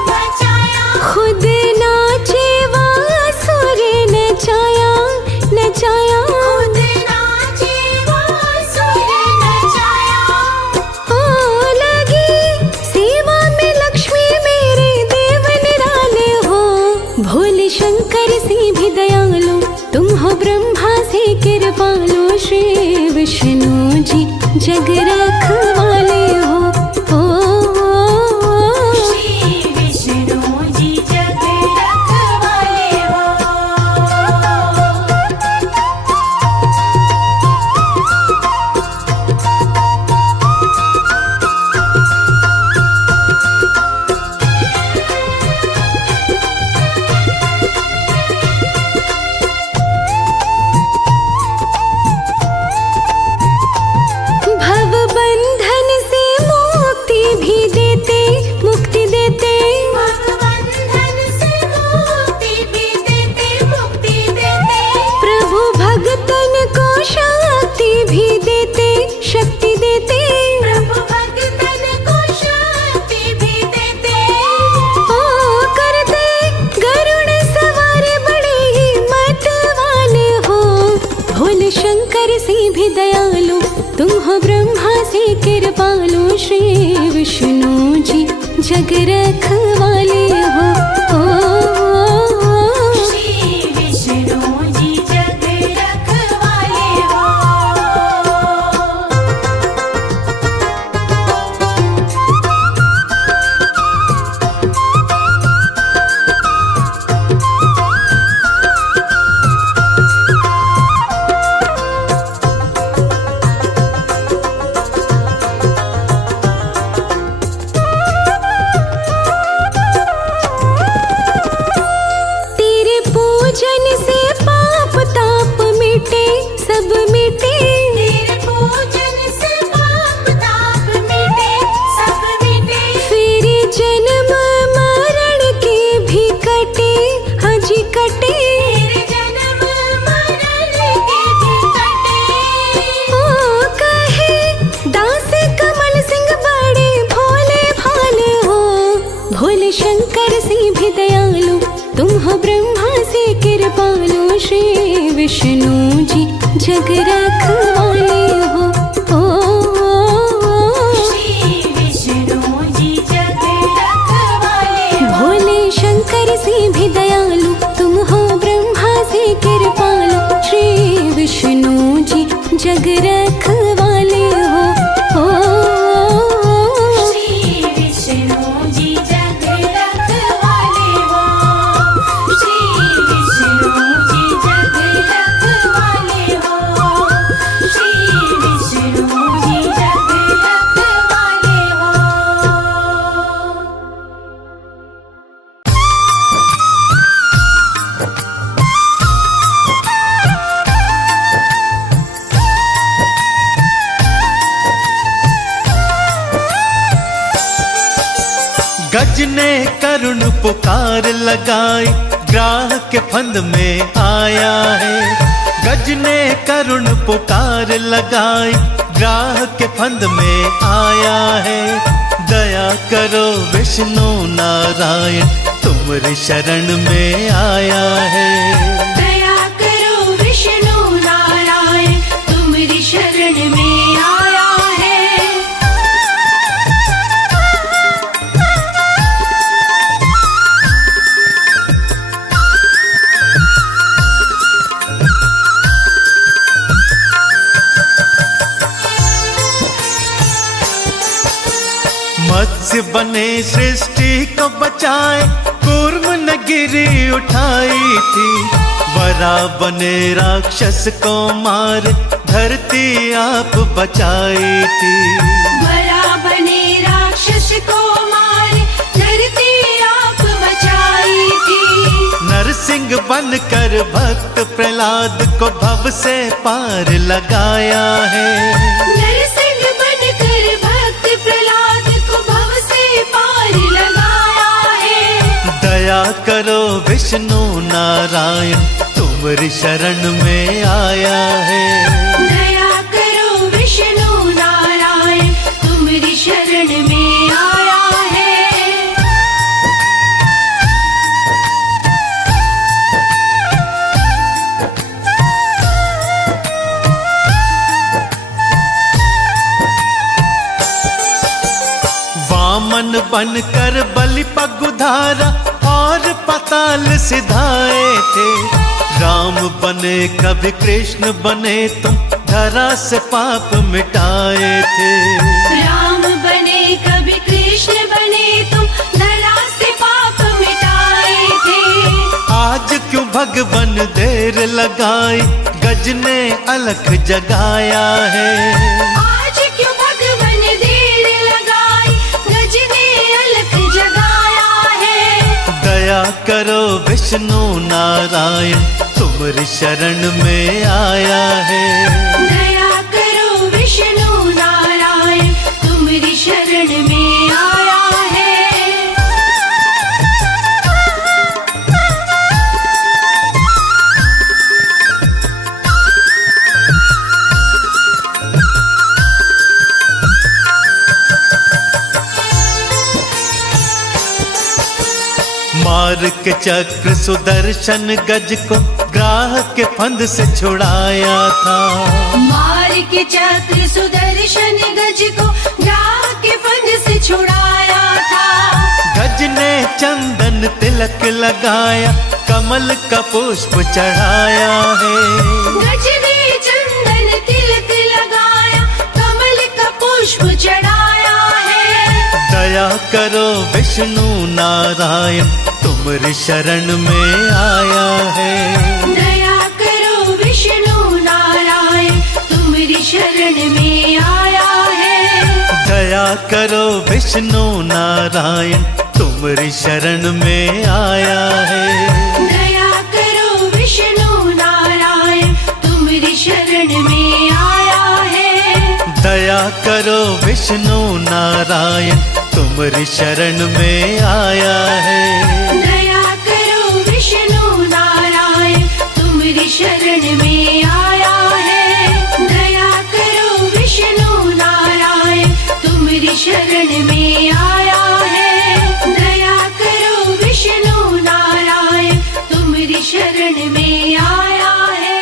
बचाया। खुद नाचे वासुर नचाया, नचाया। खुद नाचे वासुर नचाया। ओ लगी सेवा में लक्ष्मी मेरे देव निराले हो। भोले शंकर से भी दयालु, तुम हो ब्रह्मा से कृपालु। श्री विष्णु जी जग रखवाले हो। श्री विष्णु जी जग रखवाले हो। भव बंधन से मुक्ति भी देते, मुक्ति देते। भवबंधन से मुक्ति भी देते, मुक्ति देते। प्रभु भक्तन को शक्ति भी देते, शक्ति देते। प्रभु भक्तन को शक्ति भी देते। ओ करते गरुड़ सवार बड़े ही मत वाले हो। भोले शंकर से भी दयालु, तुम हो ब्रह्मा से कृपालु। श्री विष्णु जी जग रखवाले हो। श्री विष्णु जी जग रखवाले हो। तेरे पूजन से पाप ताप मिटे, सब मिटे। तेरे पूजन से पाप ताप मिटे, सब मिटे। फिर जन्म मरण के भी कटे, हजी कटे। तेरे जन्म मरण के भी कटे। ओ कहे दास कमल सिंह बड़े भोले भाले हो। भोले शंकर से भी दयालु, तुम हो ब्रह्मा से कृपालु। श्री विष्णु जी जग रखवाले हो। श्री विष्णु जी जग रखवाले हो। भोले शंकर से भी दयालु, तुम हो ब्रह्मा से कृपालु। श्री विष्णु जी जग रखवाले हो। श्री विष्णु जी जग रखवाले हो। श्री विष्णु जी जग रखवाले हो। श्री विष्णु जी जग रखवाले हो। गज ने करुण पुकार लगाई, ग्राह के फंद में आया है। गज ने करुण पुकार लगाई, ग्राह के फंद में आया है। दया करो विष्णु नारायण, तुम्हारी शरण में आया है। दया करो विष्णु नारायण, तुम्हारी शरण में आया है। मत्स्य बने सृष्टि को बचाए, कूर्म ने गिरी उठाई थी। वरा बने राक्षस को मार, धरती आप बचाई थी। वरा बने राक्षस को मारे, धरती आप बचाई थी। नरसिंह बनकर भक्त प्रहलाद को भव से पार लगाया है। नरसिंह बनकर भक्त प्रहलाद को भव से पार लगाया है। दया करो विष्णु नारायण, तुम्हारी शरण में आया है। दया करो विष्णु नारायण, तुम्हारी शरण में आया है। वामन बनकर बलि पगुधारा और पाताल सिधाए थे। राम बने कभी कृष्ण बने तुम, धरा से पाप मिटाए थे। राम बने कभी कृष्ण बने तुम, धरा से पाप मिटाए थे। आज क्यों भगवन देर लगाई, गज ने अलख जगाया है। आज क्यों भगवन देर लगाई, गज ने अलख जगाया है। दया करो विष्णु नारायण, तुम्हारी शरण में आया है। दया करो विष्णु नारायण, तुम्हारी शरण में आया है। मार के चक्र सुदर्शन गज को ग्राह के फंद से छुड़ाया था। मार के चक्र सुदर्शन गज को ग्राह के फंद से छुड़ाया था। गज ने चंदन तिलक लगाया, कमल का पुष्प चढ़ाया है। गज ने चंदन तिलक लगाया, कमल का पुष्प चढ़ाया है। दया करो विष्णु नारायण, तुम्हारी शरण में आया है। दया करो विष्णु नारायण, तुम्हारी शरण में आया है। दया करो विष्णु नारायण, तुम्हारी शरण में आया है। दया करो विष्णु नारायण, तुम्हारी शरण में आया है। दया करो विष्णु नारायण, तुम्हारी शरण में आया है। दया करो विष्णु नारायण, तुम्हारी शरण में आया है। दया करो विष्णु नारायण, तुम्हारी शरण में आया है। दया करो विष्णु नारायण, तुम्हारी शरण में आया है।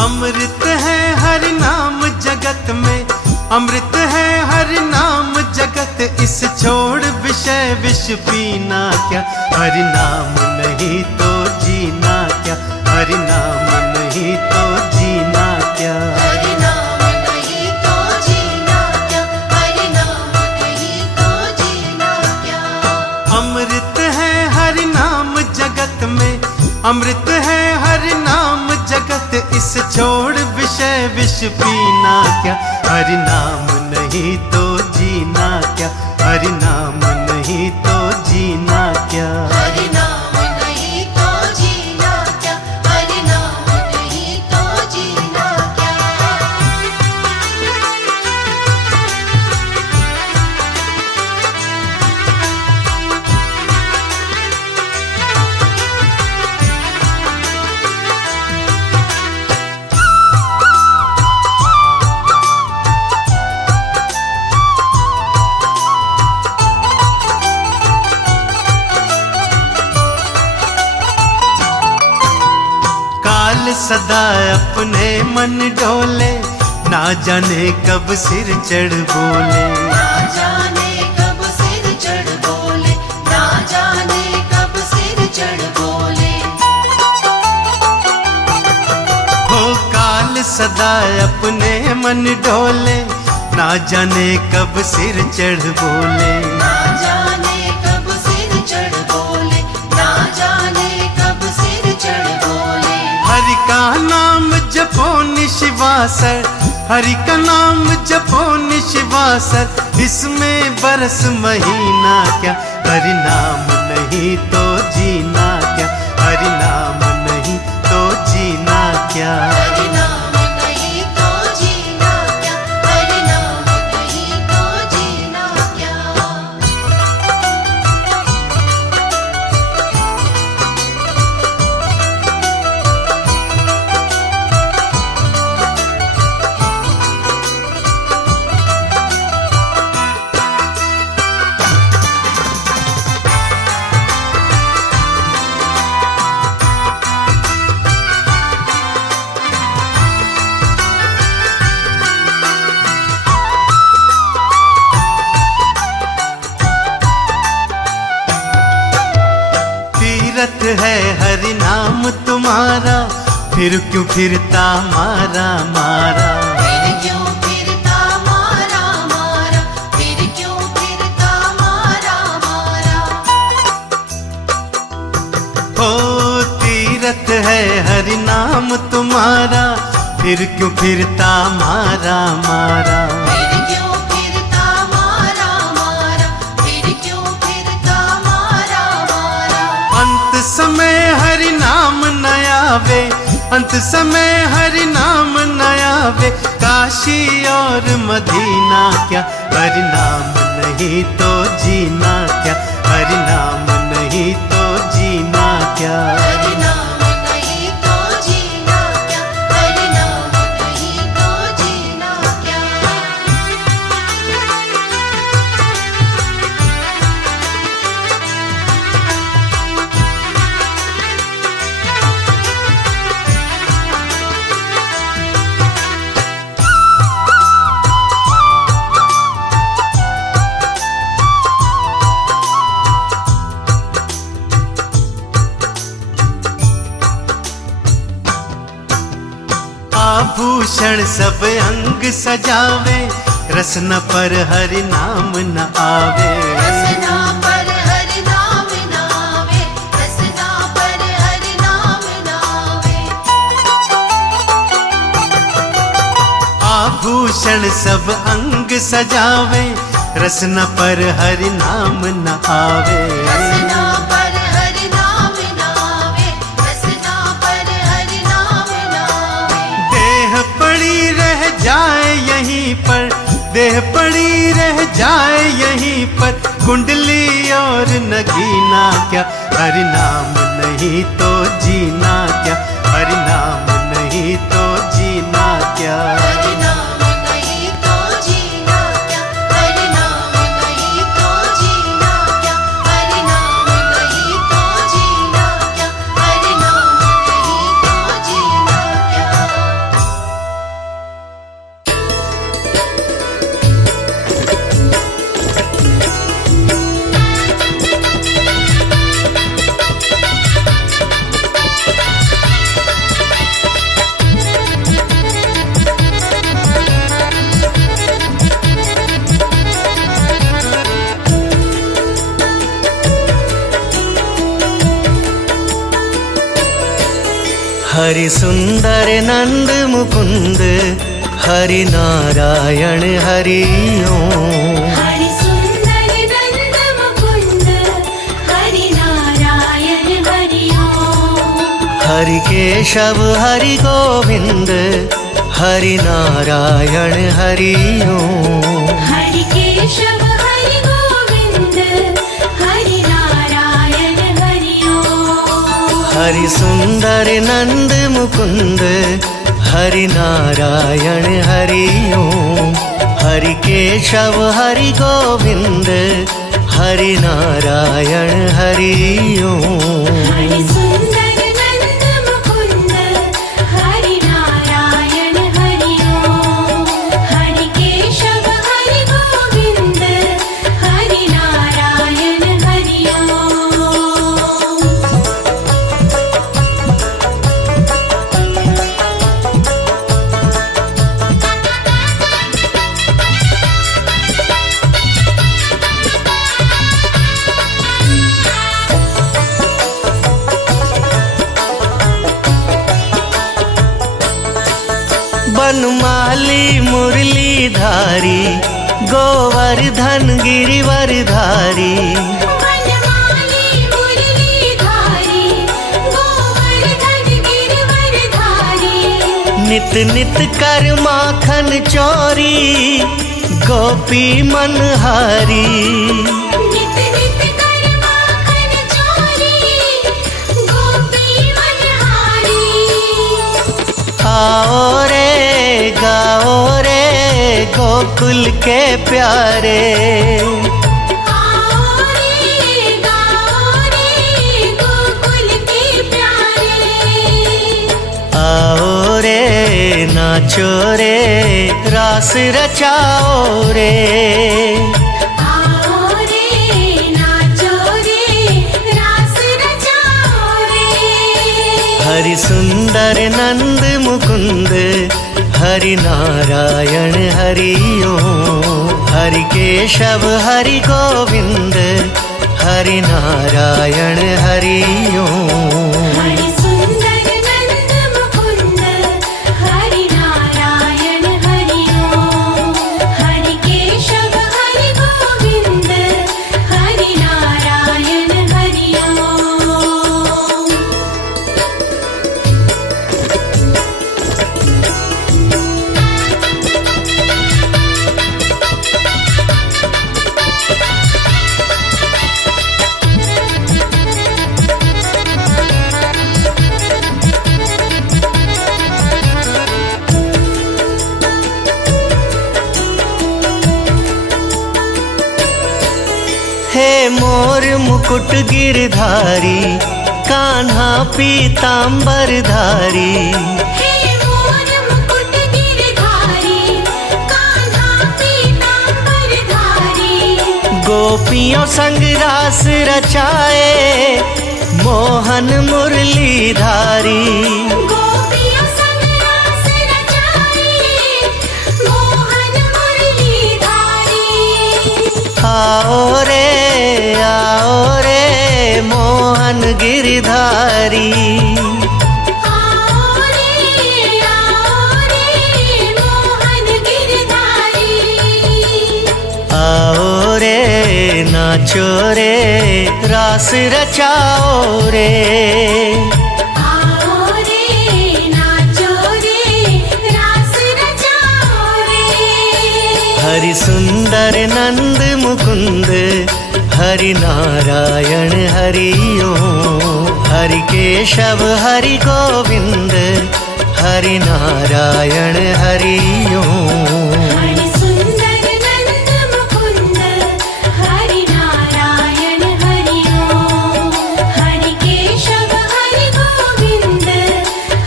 अमृत है हर नाम जगत में, अमृत है हर नाम जगत, इस छोड़ विषय विष पीना क्या। हरि नाम नहीं तो जीना क्या, हरि नाम नहीं तो जीना क्या। हरि नाम नहीं तो जीना क्या, हरि नाम नहीं तो जीना क्या। अमृत है हर नाम जगत में, अमृत है हर नाम जगत, इस छोड़ विषय विष पीना क्या। हरि नाम नहीं तो जीना क्या, हरि नाम नहीं तो जीना क्या। हरि नाम नहीं तो जीना क्या, हरि नाम नहीं तो जीना क्या। सदा अपने मन डोले, ना जाने कब सिर चढ़ बोले। ना जाने कब सिर चढ़ बोले, ना जाने कब सिर चढ़ बोले। हो काल सदा अपने मन डोले, ना जाने कब सिर चढ़ बोले। ना जाने कब सिर चढ़ बोले, ना जाने कब सिर चढ़ बोले। हरि का नाम जपो निशिवासर, हरि का नाम जपो निशिवासर, इसमें बरस महीना क्या, हरि नाम नहीं तो जीना क्या, हरि नाम नहीं तो जीना क्या। हरि नाम नहीं तो जीना क्या, हरि नाम नहीं तो जीना क्या। तीरथ है हरि नाम तुम्हारा, फिर क्यों फिरता मारा मारा। फिर क्यों फिरता मारा मारा, फिर क्यों फिरता मारा मारा। हो तीरथ है हरि नाम तुम्हारा, फिर क्यों फिरता मारा मारा। फिर क्यों फिरता मारा मारा, फिर क्यों फिरता मारा मारा। अंत समय हरि नाम न आवे, अंत समय हरि नाम न आवे, काशी और मदीना क्या, हरि नाम नहीं तो जीना क्या, हरि नाम नहीं तो जीना क्या। हरि नाम नहीं तो जीना क्या, हरि नाम नहीं तो जीना क्या। आभूषण सब अंग सजावे, रसना पर हरि नाम न आवे। रसना पर हरि नाम नावे, रसना पर हरि नाम नावे। आभूषण सब अंग सजावे, रसना पर हरि नाम न आवे। रसना पर हरि नाम नावे, रसना पर हरि नाम नावे। देह पड़ी रह जाए यहीं पर, देह पड़ी रह जाए यहीं पर, कुंडली और नगीना क्या, हरि नाम नहीं तो जीना क्या, हरि नाम नहीं तो जीना क्या। हरि नाम नहीं तो जीना क्या, हरि नाम नहीं तो जीना क्या, हरि नाम नहीं तो जीना क्या, हरि नाम नहीं तो जीना क्या। हरि सुंदर नंद मुकुंद, हरि नारायण हरि ओम। हरि सुंदर नंद मुकुंद, हरि नारायण हरि ओम। हरि केशव हरि गोविंद, हरि नारायण हरि ओम। हरि केशव हरि गोविंद, हरि नारायण हरि ओम। हरि सुंदर नंद मुकुंद, हरि नारायण हरि ओम। हरि केशव हरि गोविंद, हरि नारायण हरि ओम। हरि सुंदर नंद मुकुंद, वनमाली मुरलीधारी, गोवर्धन गिरिवरधारी। वनमाली मुरलीधारी, गोवर्धन गिरिवरधारी। नित नित कर माखन चोरी, गोपी मनहारी। नित नित कर माखन चोरी, गोपी मनहारी। आओ रे गाओ रे गोकुल के प्यारे। आओ रे गाओ रे गोकुल के प्यारे। आओ रे नाचो रे रास रचाओ रे। आओ रे नाचो रे रास रचाओ रे। हरि सुंदर नंद मुकुंद, हरि नारायण हरि ओम। हरि केशव हरि गोविंद, हरि नारायण हरि ओम। हरि सुंदर नंद मुकुंद, हरि नारायण हरि ओम। हरि केशव हरि गोविंद, हरि नारायण हरि ओम। हे मोर मुकुट गिरधारी, कान्हा पीतांबर धारी। हे मोर मुकुट गिरधारी, कान्हा पीतांबर धारी। गोपियों संग रास रचाए, मोहन मुरलीधारी। गोपियों संग रास रचाए, मोहन मुरलीधारी। आओ रे मोहन गिरधारी। आओ रे मोहन गिरधारी। आओ रे नाचो रे रास रचाओ रे। आओ रे नाचो रे रास रचाओ रे। हरि सुंदर नंद मुकुंद, हरि नारायण हरि ओम। हरि केशव हरि गोविंद, हरि नारायण हरि ओम। हरि सुंदर नंद मुकुंद, हरि नारायण हरि ओम। हरि केशव हरि गोविंद,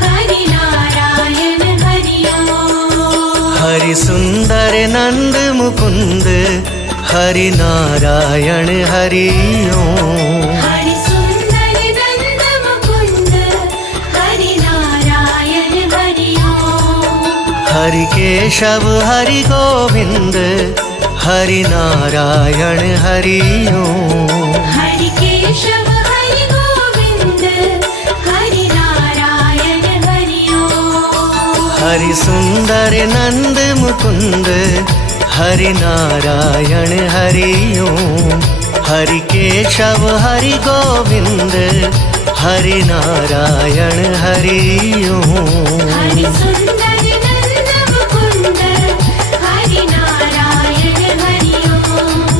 हरि नारायण हरि ओम। हरि सुंदर नंद मुकुंद, हरि नारायण हरि ओम। हरि सुंदर नंद मुकुंद, हरि नारायण हरि ओम। हरि केशव हरि गोविंद, हरि नारायण हरि ओम। हरि केशव हरि गोविंद, हरि नारायण हरि ओम। हरि सुंदर नंद मुकुंद, हरि नारायण हरि ओम। हरि केशव हरि गोविंद, हरि नारायण हरि ओम। हरि सुंदर नंद मुकुंद, हरि नारायण हरि ओम।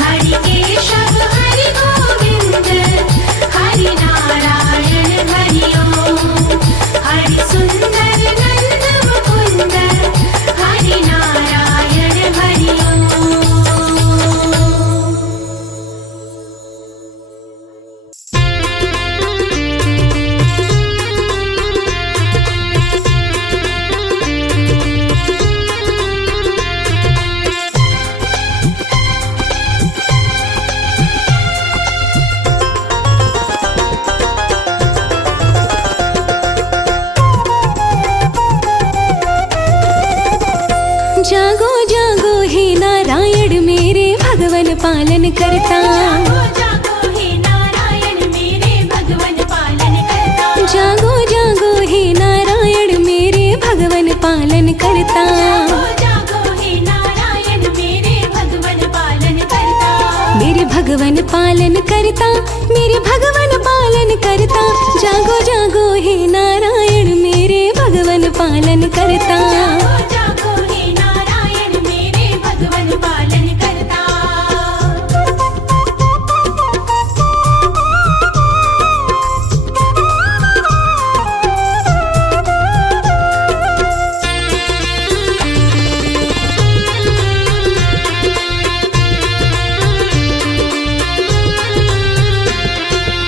हरि केशव हरि गोविंद, हरि नारायण हरि ओम। हरि सुंदर नंद मुकुंद, हरि नारायण हरि ओम। जागो जागो हे नारायण मेरे भगवन पालन करता। जागो जागो हे नारायण मेरे भगवन पालन करता। जागो जागो हे नारायण मेरे भगवन पालन मेरे भगवन पालन करता, मेरे भगवन पालन करता। जागो जागो हे नारायण मेरे भगवन पालन करता। जागो जागो हे नारायण मेरे भगवन पालन करता।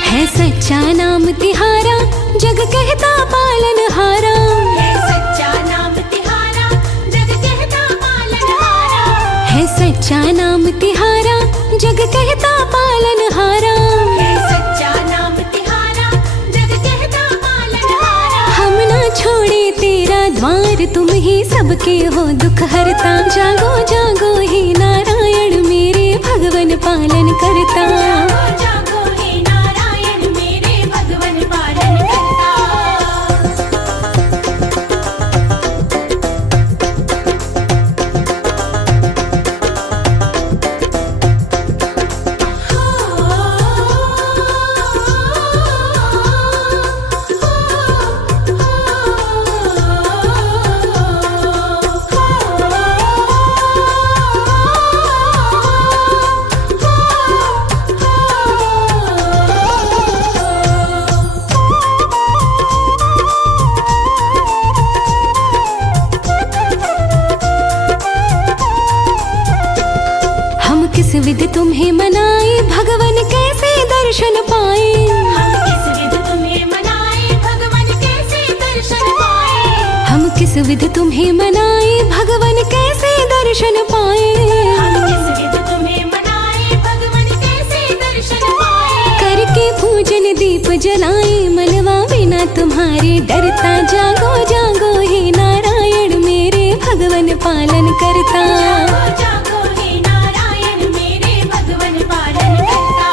है सच्चा नाम तिहारा, जग कहता पालन हारा। है सच्चा नाम तिहारा, जग कहता पालन हारा। है सच्चा नाम तिहारा, जग कहता पालन हारा। है सच्चा नाम तिहारा, जग कहता पालन हारा। हम ना छोड़े तेरा द्वार, तुम ही सबके हो दुख हरता। जागो जागो हे नारायण मेरे भगवन पालन करता। जागो जागो हे नारायण मेरे भगवन पालन करता। हम किस विध तुम्हें मनाए, भगवन कैसे दर्शन पाए। हम किस विध तुम्हें मनाए, भगवन कैसे दर्शन पाए। हम किस विध तुम्हें मनाए, भगवन कैसे दर्शन पाए। हम किस विध तुम्हें मनाए, भगवन कैसे दर्शन पाए। करके पूजन दीप जलाए, मनवा बिना तुम्हारे डरता। जागो जागो हे नारायण मेरे भगवन पालन करता। जागो जागो हे नारायण मेरे भगवन पालन करता।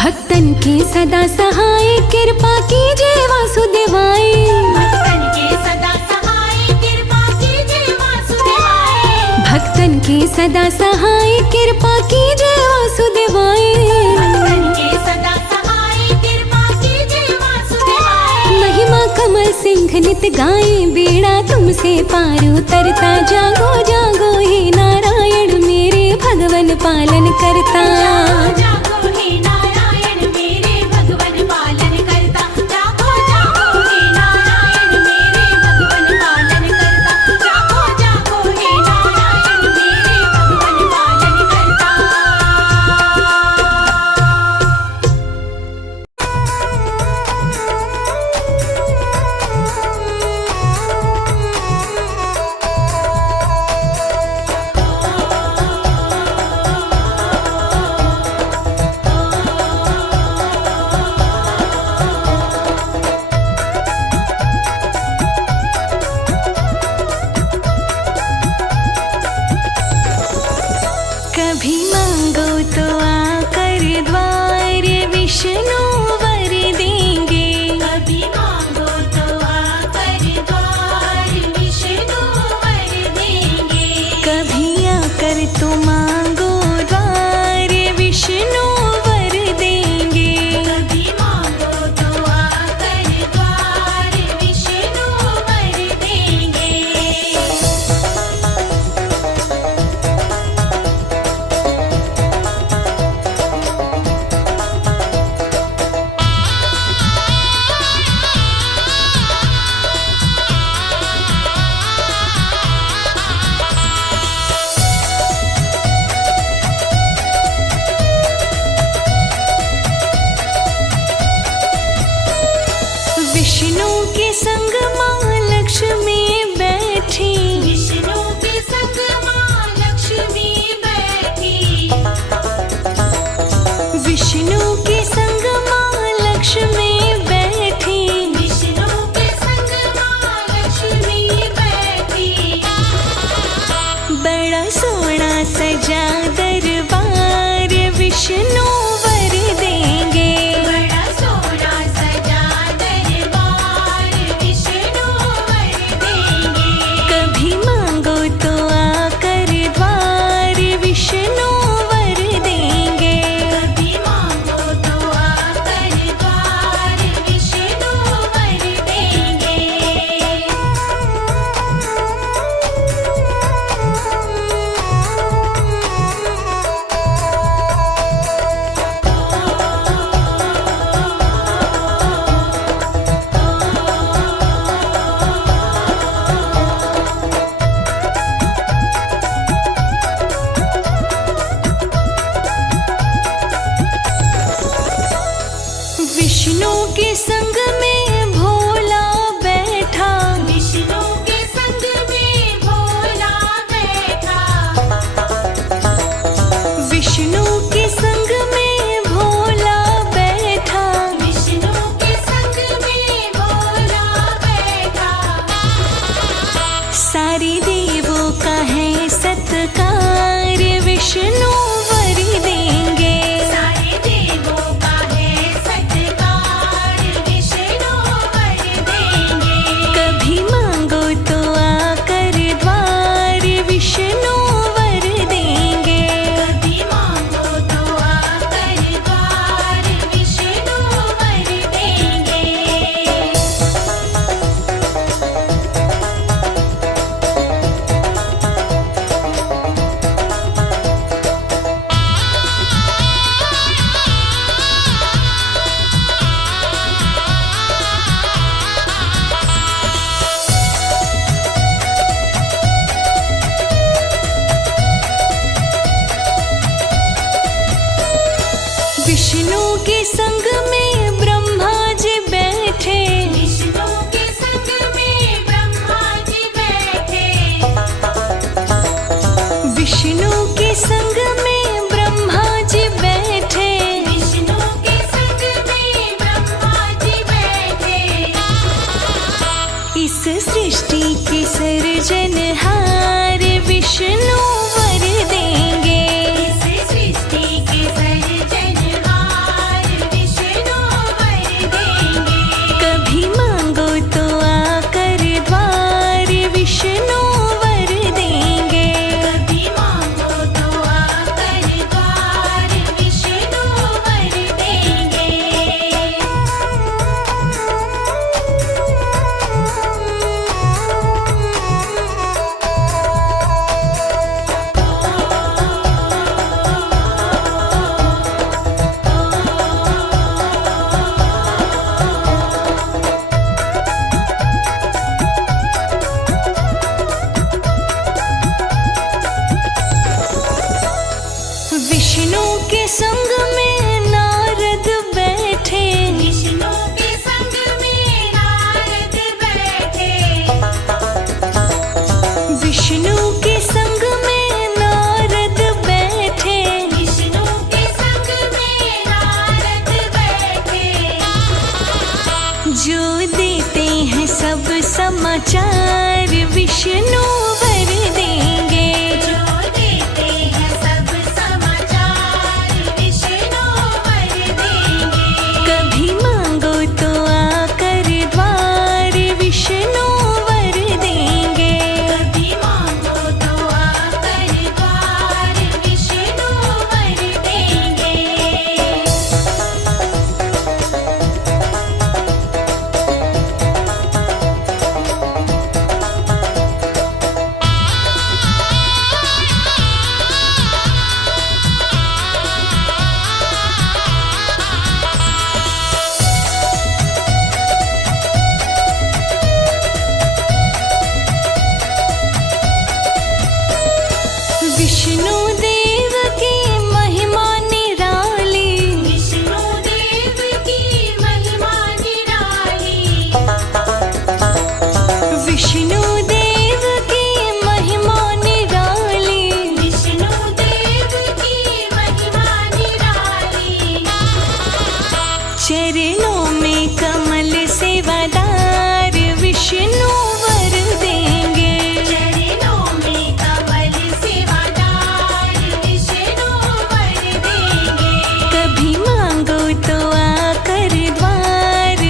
भक्तन के सदा सहाय, कृपा कीजिए वासुदेवाय। भक्तन के सदा सहाय, कृपा कीजिए वासुदेवाय। भक्तन के सदा सहाय, कृपा कीजिए वासुदेवाय। भक्तन के सदा सहाय, कृपा कीजिए वासुदेवाय। महिमा कमल सिंह नित गाए, बेड़ा तुमसे पार उतरता। जागो जागो हे नारायण मेरे भगवन पालन करता। जागो जागो हे नारायण मेरे भगवन पालन करता। जागो जागो हे नारायण मेरे भगवन पालन करता। जागो जागो हे नारायण मेरे भगवन पालन करता। कभी मांगो तो आकर द्वार, विष्णु वर देंगे। कभी मांगो तो आकर द्वार, विष्णु वर देंगे। कभी आकर तो मांगो द्वार, विष्णु वर देंगे। कभी मांगो तो आकर द्वार, विष्णु वर देंगे। सारे देवों का है सत्कार, विष्णु वर देंगे। सारे देवों का है सत्कार, विष्णु वर देंगे। कभी मांगो तो आकर द्वार, विष्णु वर देंगे। कभी मांगो तो आकर द्वार, विष्णु वर देंगे। विष्णु के संग में ब्रह्मा जी बैठे, विष्णु के संग में ब्रह्मा जी बैठे। विष्णु के संग में ब्रह्मा जी बैठे। विष्णु के संग में ब्रह्मा जी बैठे। इस सृष्टि के सर्जनहार, विष्णु वर देंगे। इस सृष्टि के सर्जनहार, विष्णु वर देंगे। कभी मांगो तो आकर द्वार, विष्णु वर देंगे। कभी मांगो तो आकर द्वार, विष्णु वर देंगे। विष्णु के संग में नारद बैठे। विष्णु के संग में नारद बैठे। विष्णु के संग में नारद बैठे। विष्णु के संग में नारद बैठे। जो देते हैं सब समाचार, विष्णु वर देंगे। जो देते हैं सब समाचार, विष्णु वर देंगे। कभी मांगो तो आकर द्वार, विष्णु वर देंगे। कभी मांगो तो आकर द्वार, विष्णु वर देंगे। विष्णु देव की महिमा निराली, विष्णु देव की महिमा निराली। विष्णु देव की महिमा निराली। विष्णु देव की महिमा निराली। चरणों में कमल सेवादार, विष्णु वर देंगे। चरणों में कमल सेवादार, विष्णु वर देंगे। कभी मांगो तो आकर द्वार,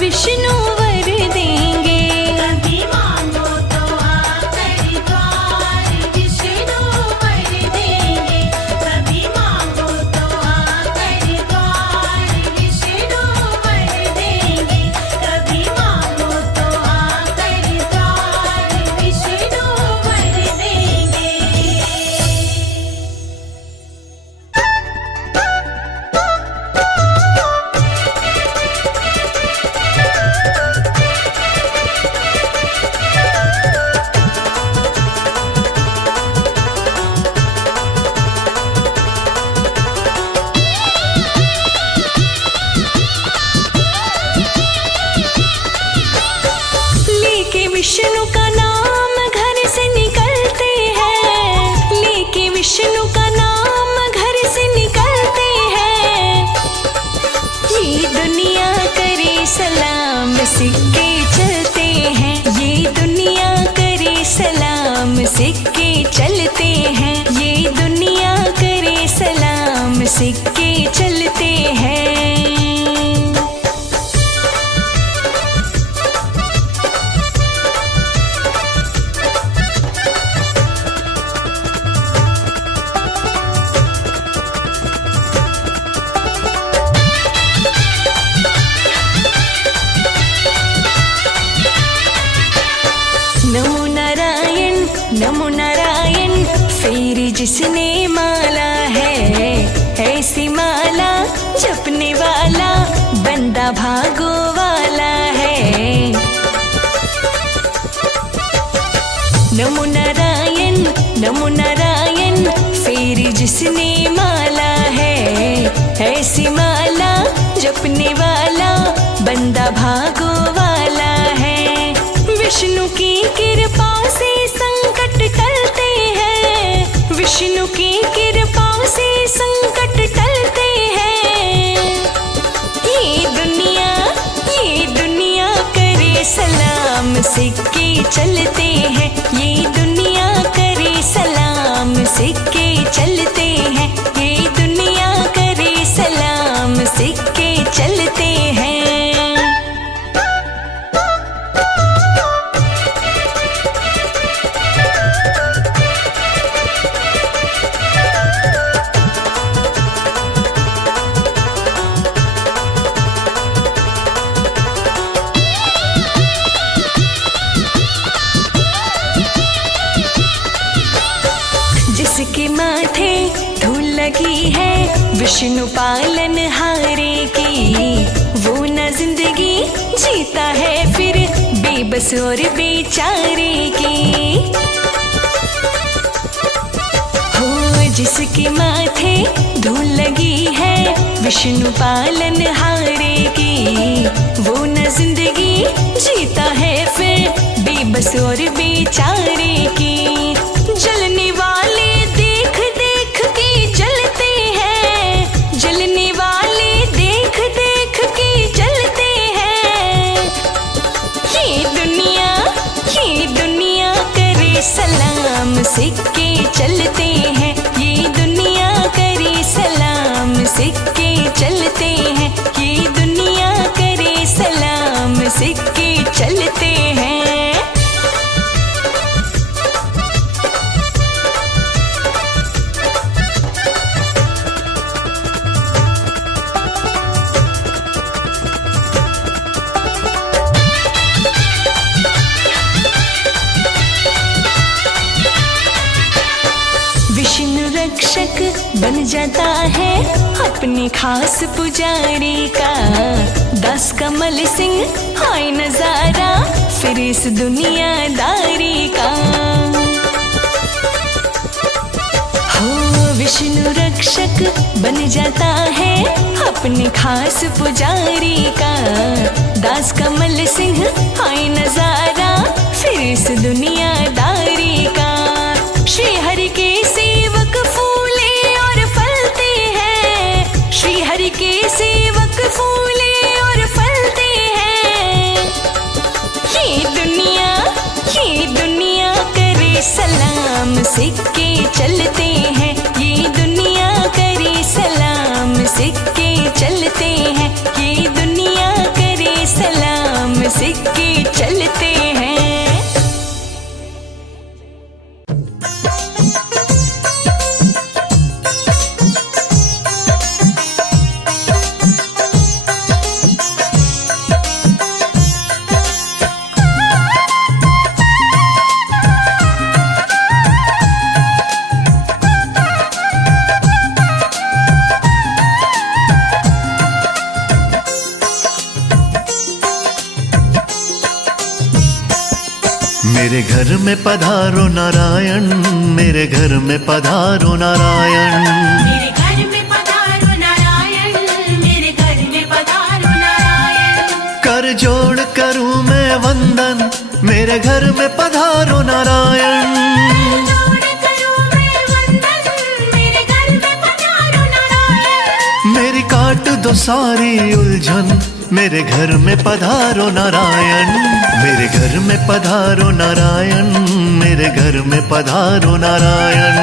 विष्णु वर देंगे। कभी मांगो तो आकर द्वार, विष्णु वर देंगे। कभी मांगो तो आकर द्वार, विष्णु वर देंगे। कभी मांगो तो आकर द्वार, विष्णु वर देंगे। लेके विष्णु का नाम घर से निकलते हैं। लेके विष्णु का नाम घर से निकलते हैं। ये दुनिया करे सलाम, सिक्के चलते हैं। ये दुनिया करे सलाम। नमो नारायण नमो नारायण, फेरी जिसने माला है, ऐसी माला जपने वाला बंदा भागो वाला है। नमो नारायण, फेरी जिसने माला है, ऐसी माला जपने वाला बंदा भागो वाला है। विष्णु की कृपा से संकट टलते हैं, विष्णु की कृपा से संकट टलते हैं। ये दुनिया करे सलाम, सिक्के चलते हैं। ये दुनिया करे सलाम, सिक्के चलते हैं। ये दुनिया करे सलाम, सिक्के चलते हैं। जिसके माथे धूल लगी है विष्णु पालन हारे की, वो न जिंदगी जीता है फिर बेबस और बेचारे की। हो जिसके माथे धूल लगी है विष्णु पालन हारे की, वो न जिंदगी जीता है फिर बेबस और बेचारे की। जलने वाले देख देख के जलते हैं, जलने वाले देख देख के जलते हैं। ये दुनिया करे सलाम, सिक्के चलते हैं। ये दुनिया करे सलाम, सिक्के चलते हैं। ये दुनिया करे सलाम, सिक्के चलते हैं। विष्णु रक्षक बन जाता है अपने खास पुजारी का। दास कमल सिंह हाय नजारा फिर इस दुनियादारी का। हो विष्णु रक्षक बन जाता है अपने खास पुजारी का। दास कमल सिंह हाय नजारा फिर इस दुनियादारी का। श्री हरि के सेवक फूले और फलते हैं, श्री हरि के सेवक फूले और फलते हैं। ये दुनिया करे सलाम, सिक्के चलते हैं। ये दुनिया करे सलाम, सिक्के चलते हैं। ये दुनिया करे सलाम, सिक्के चलते हैं। मेरे घर में पधारो नारायण, मेरे घर में पधारो नारायण। मेरे घर में पधारो नारायण, मेरे घर में पधारो नारायण। कर जोड़ करूं मैं वंदन, मेरे घर में पधारो नारायण। जोड़ करूं मैं वंदन, मेरे घर में पधारो नारायण। मेरी काट दो सारी उलझन, मेरे घर में पधारो नारायण। मेरे घर में पधारो नारायण, मेरे घर में पधारो नारायण।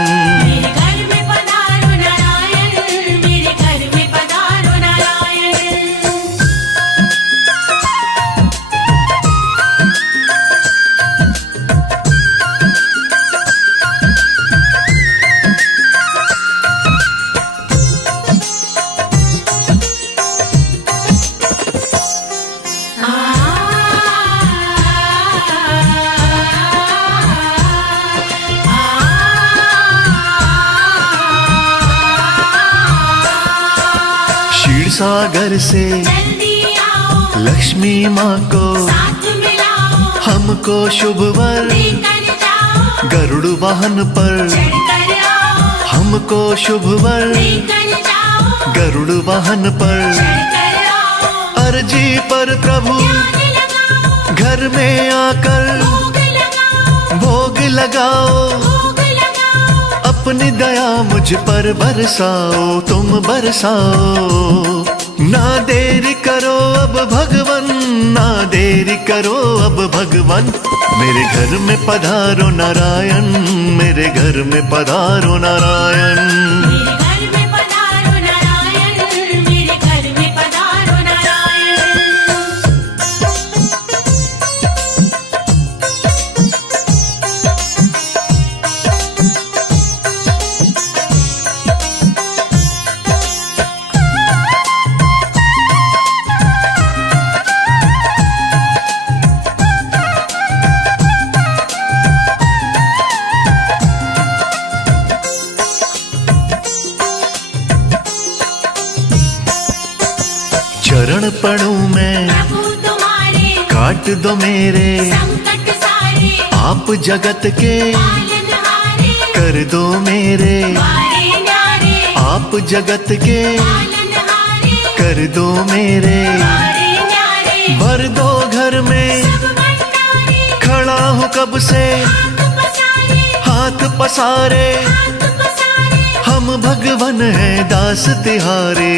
मेरे घर में पधारो नारायण, मेरे घर में पधारो नारायण। आ सागर से जल्दी आओ लक्ष्मी माँ को साथ मिलाओ हमको शुभ वर लेकर जाओ गरुड़ वाहन पर चढ़कर आओ हमको शुभ वर लेकर जाओ गरुड़ वाहन पर चढ़कर आओ अर्जी पर प्रभु ध्यान लगाओ घर में आकर भोग लगाओ भोग लगाओ अपनी दया मुझ पर बरसाओ तुम बरसाओ ना देरी करो अब भगवन ना देरी करो अब भगवन मेरे घर में पधारो नारायण मेरे घर में पधारो नारायण मेरे घर में पधारो नारायण मेरे घर में पधारो नारायण चरण पड़ूं मैं प्रभु तुम्हारे काट दो मेरे संकट सारे आप जगत के पालनहारे कर दो मेरे वारे न्यारे आप जगत के पालनहारे कर दो मेरे वारे न्यारे भर दो घर में सब भंडारे खड़ा हूँ कब से हाथ पसारे हाथ पसारे हम भगवन हैं दास तिहारे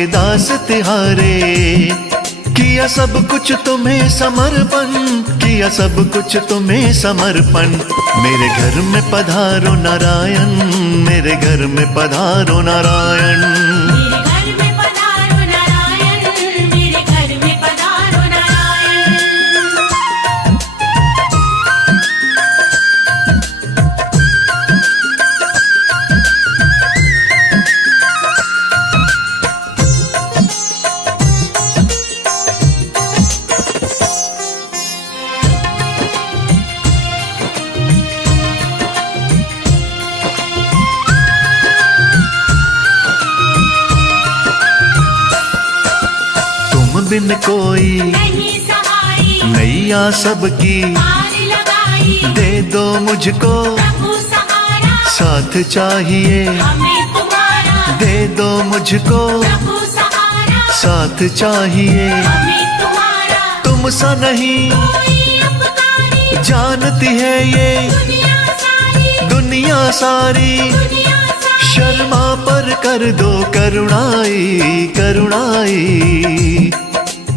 किया सब कुछ तुम्हें समर्पण किया सब कुछ तुम्हें समर्पण मेरे घर में पधारो नारायण मेरे घर में पधारो नारायण मेरे घर में पधारो नारायण मेरे घर में पधारो नारायण तुम बिन कोई नहीं सहाई नैया सबकी पार लगाई दे दो मुझको प्रभु सहारा साथ चाहिए हमें तुम्हारा दे दो मुझको प्रभु सहारा साथ चाहिए हमें तुम्हारा तुम सा नहीं कोई उपकारी जानती है ये दुनिया सारी शर्मा पर कर दो करुणाई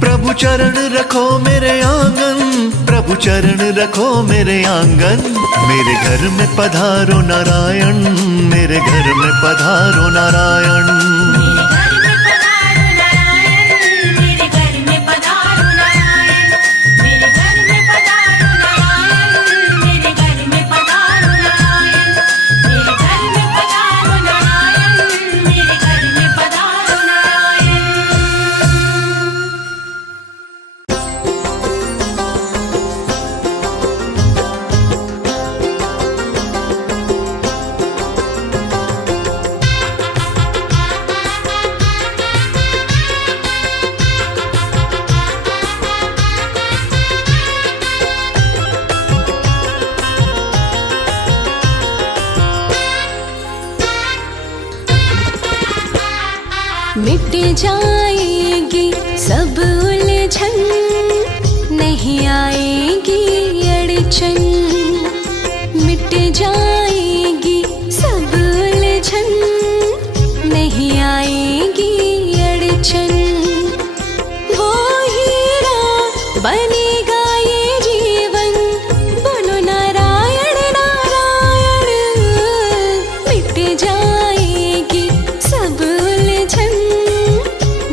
प्रभु चरण रखो मेरे आंगन प्रभु चरण रखो मेरे आंगन मेरे घर में पधारो नारायण मेरे घर में पधारो नारायण मेरे घर में पधारो नारायण मेरे घर में पधारो नारायण मेरे घर में पधारो नारायण मेरे घर में पधारो नारायण मेरे घर में पधारो नारायण मिट जाएगी सब उलझन नहीं आएगी अड़चन मिट जाएगी सब उलझन नहीं आएगी अड़चन वो हीरा बनेगा ये जीवन बोलो नारायण नारायण मिट जाएगी सब उलझन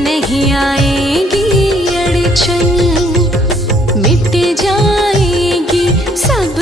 नहीं आएगी अड़चन मिट जाएगी सब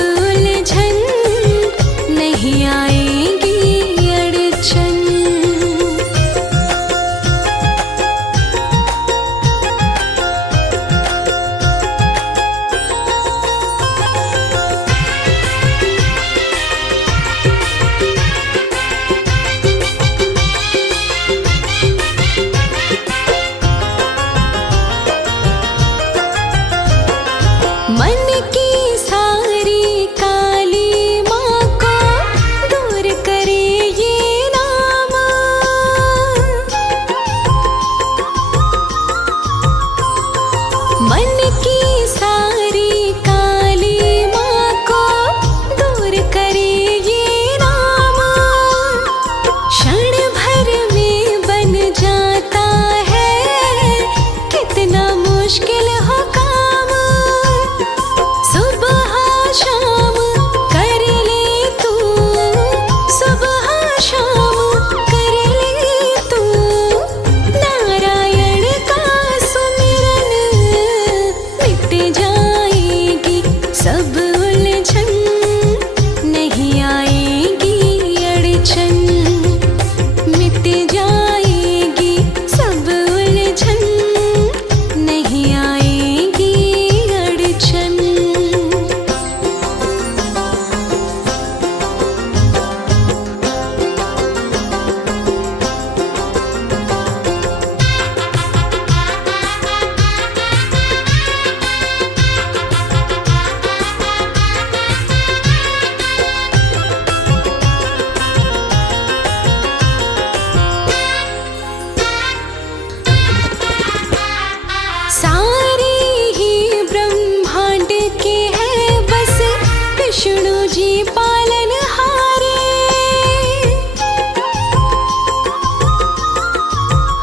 जी पालनहारे।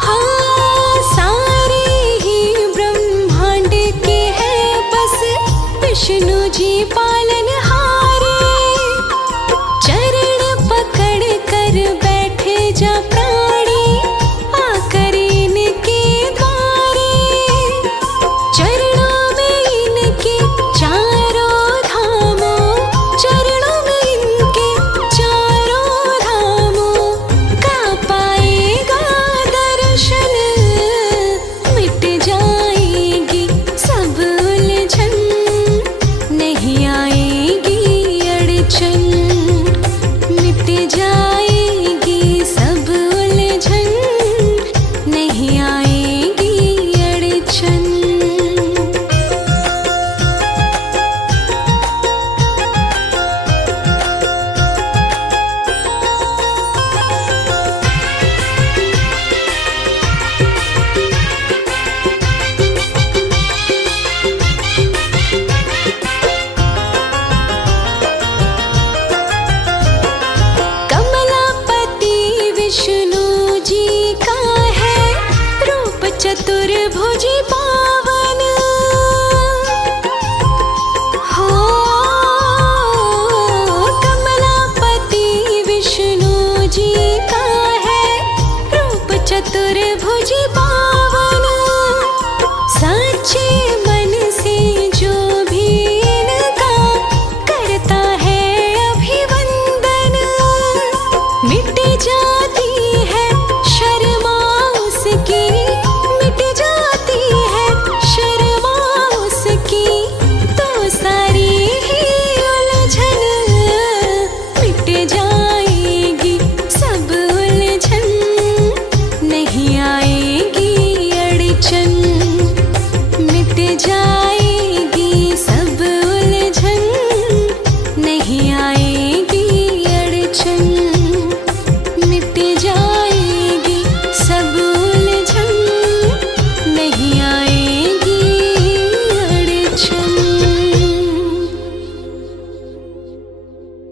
हाँ, सारे ही ब्रह्मांड के हैं बस विष्णु जी पालनहारे। चरण पकड़ कर बैठे जा प्राणी आकर इनके द्वारे। चरणों में इनके चारों धामों, चरणों में इनके चारों धामों का पाएगा दर्शन। मिट जाएगी सब उलझन, नहीं आएगी अड़चन। मिट जाएगी सब उलझन, नहीं आएगी अड़चन। कमलापति विष्णु जी का है रूप चतुर्भुजी पावन। हो, कमलापति विष्णु जी का है रूप चतुर्भुजी पावन। सच्चे मन से जो भी इनका करता है अभिवंदन, मिट जाती है शर्मा उसकी, मिट जाती है शर्मा उसकी। तो सारी ही उलझन, मिट जाएगी सब उलझन, नहीं आएगी अड़चन। मिट जाएगी सब उलझन, नहीं आएगी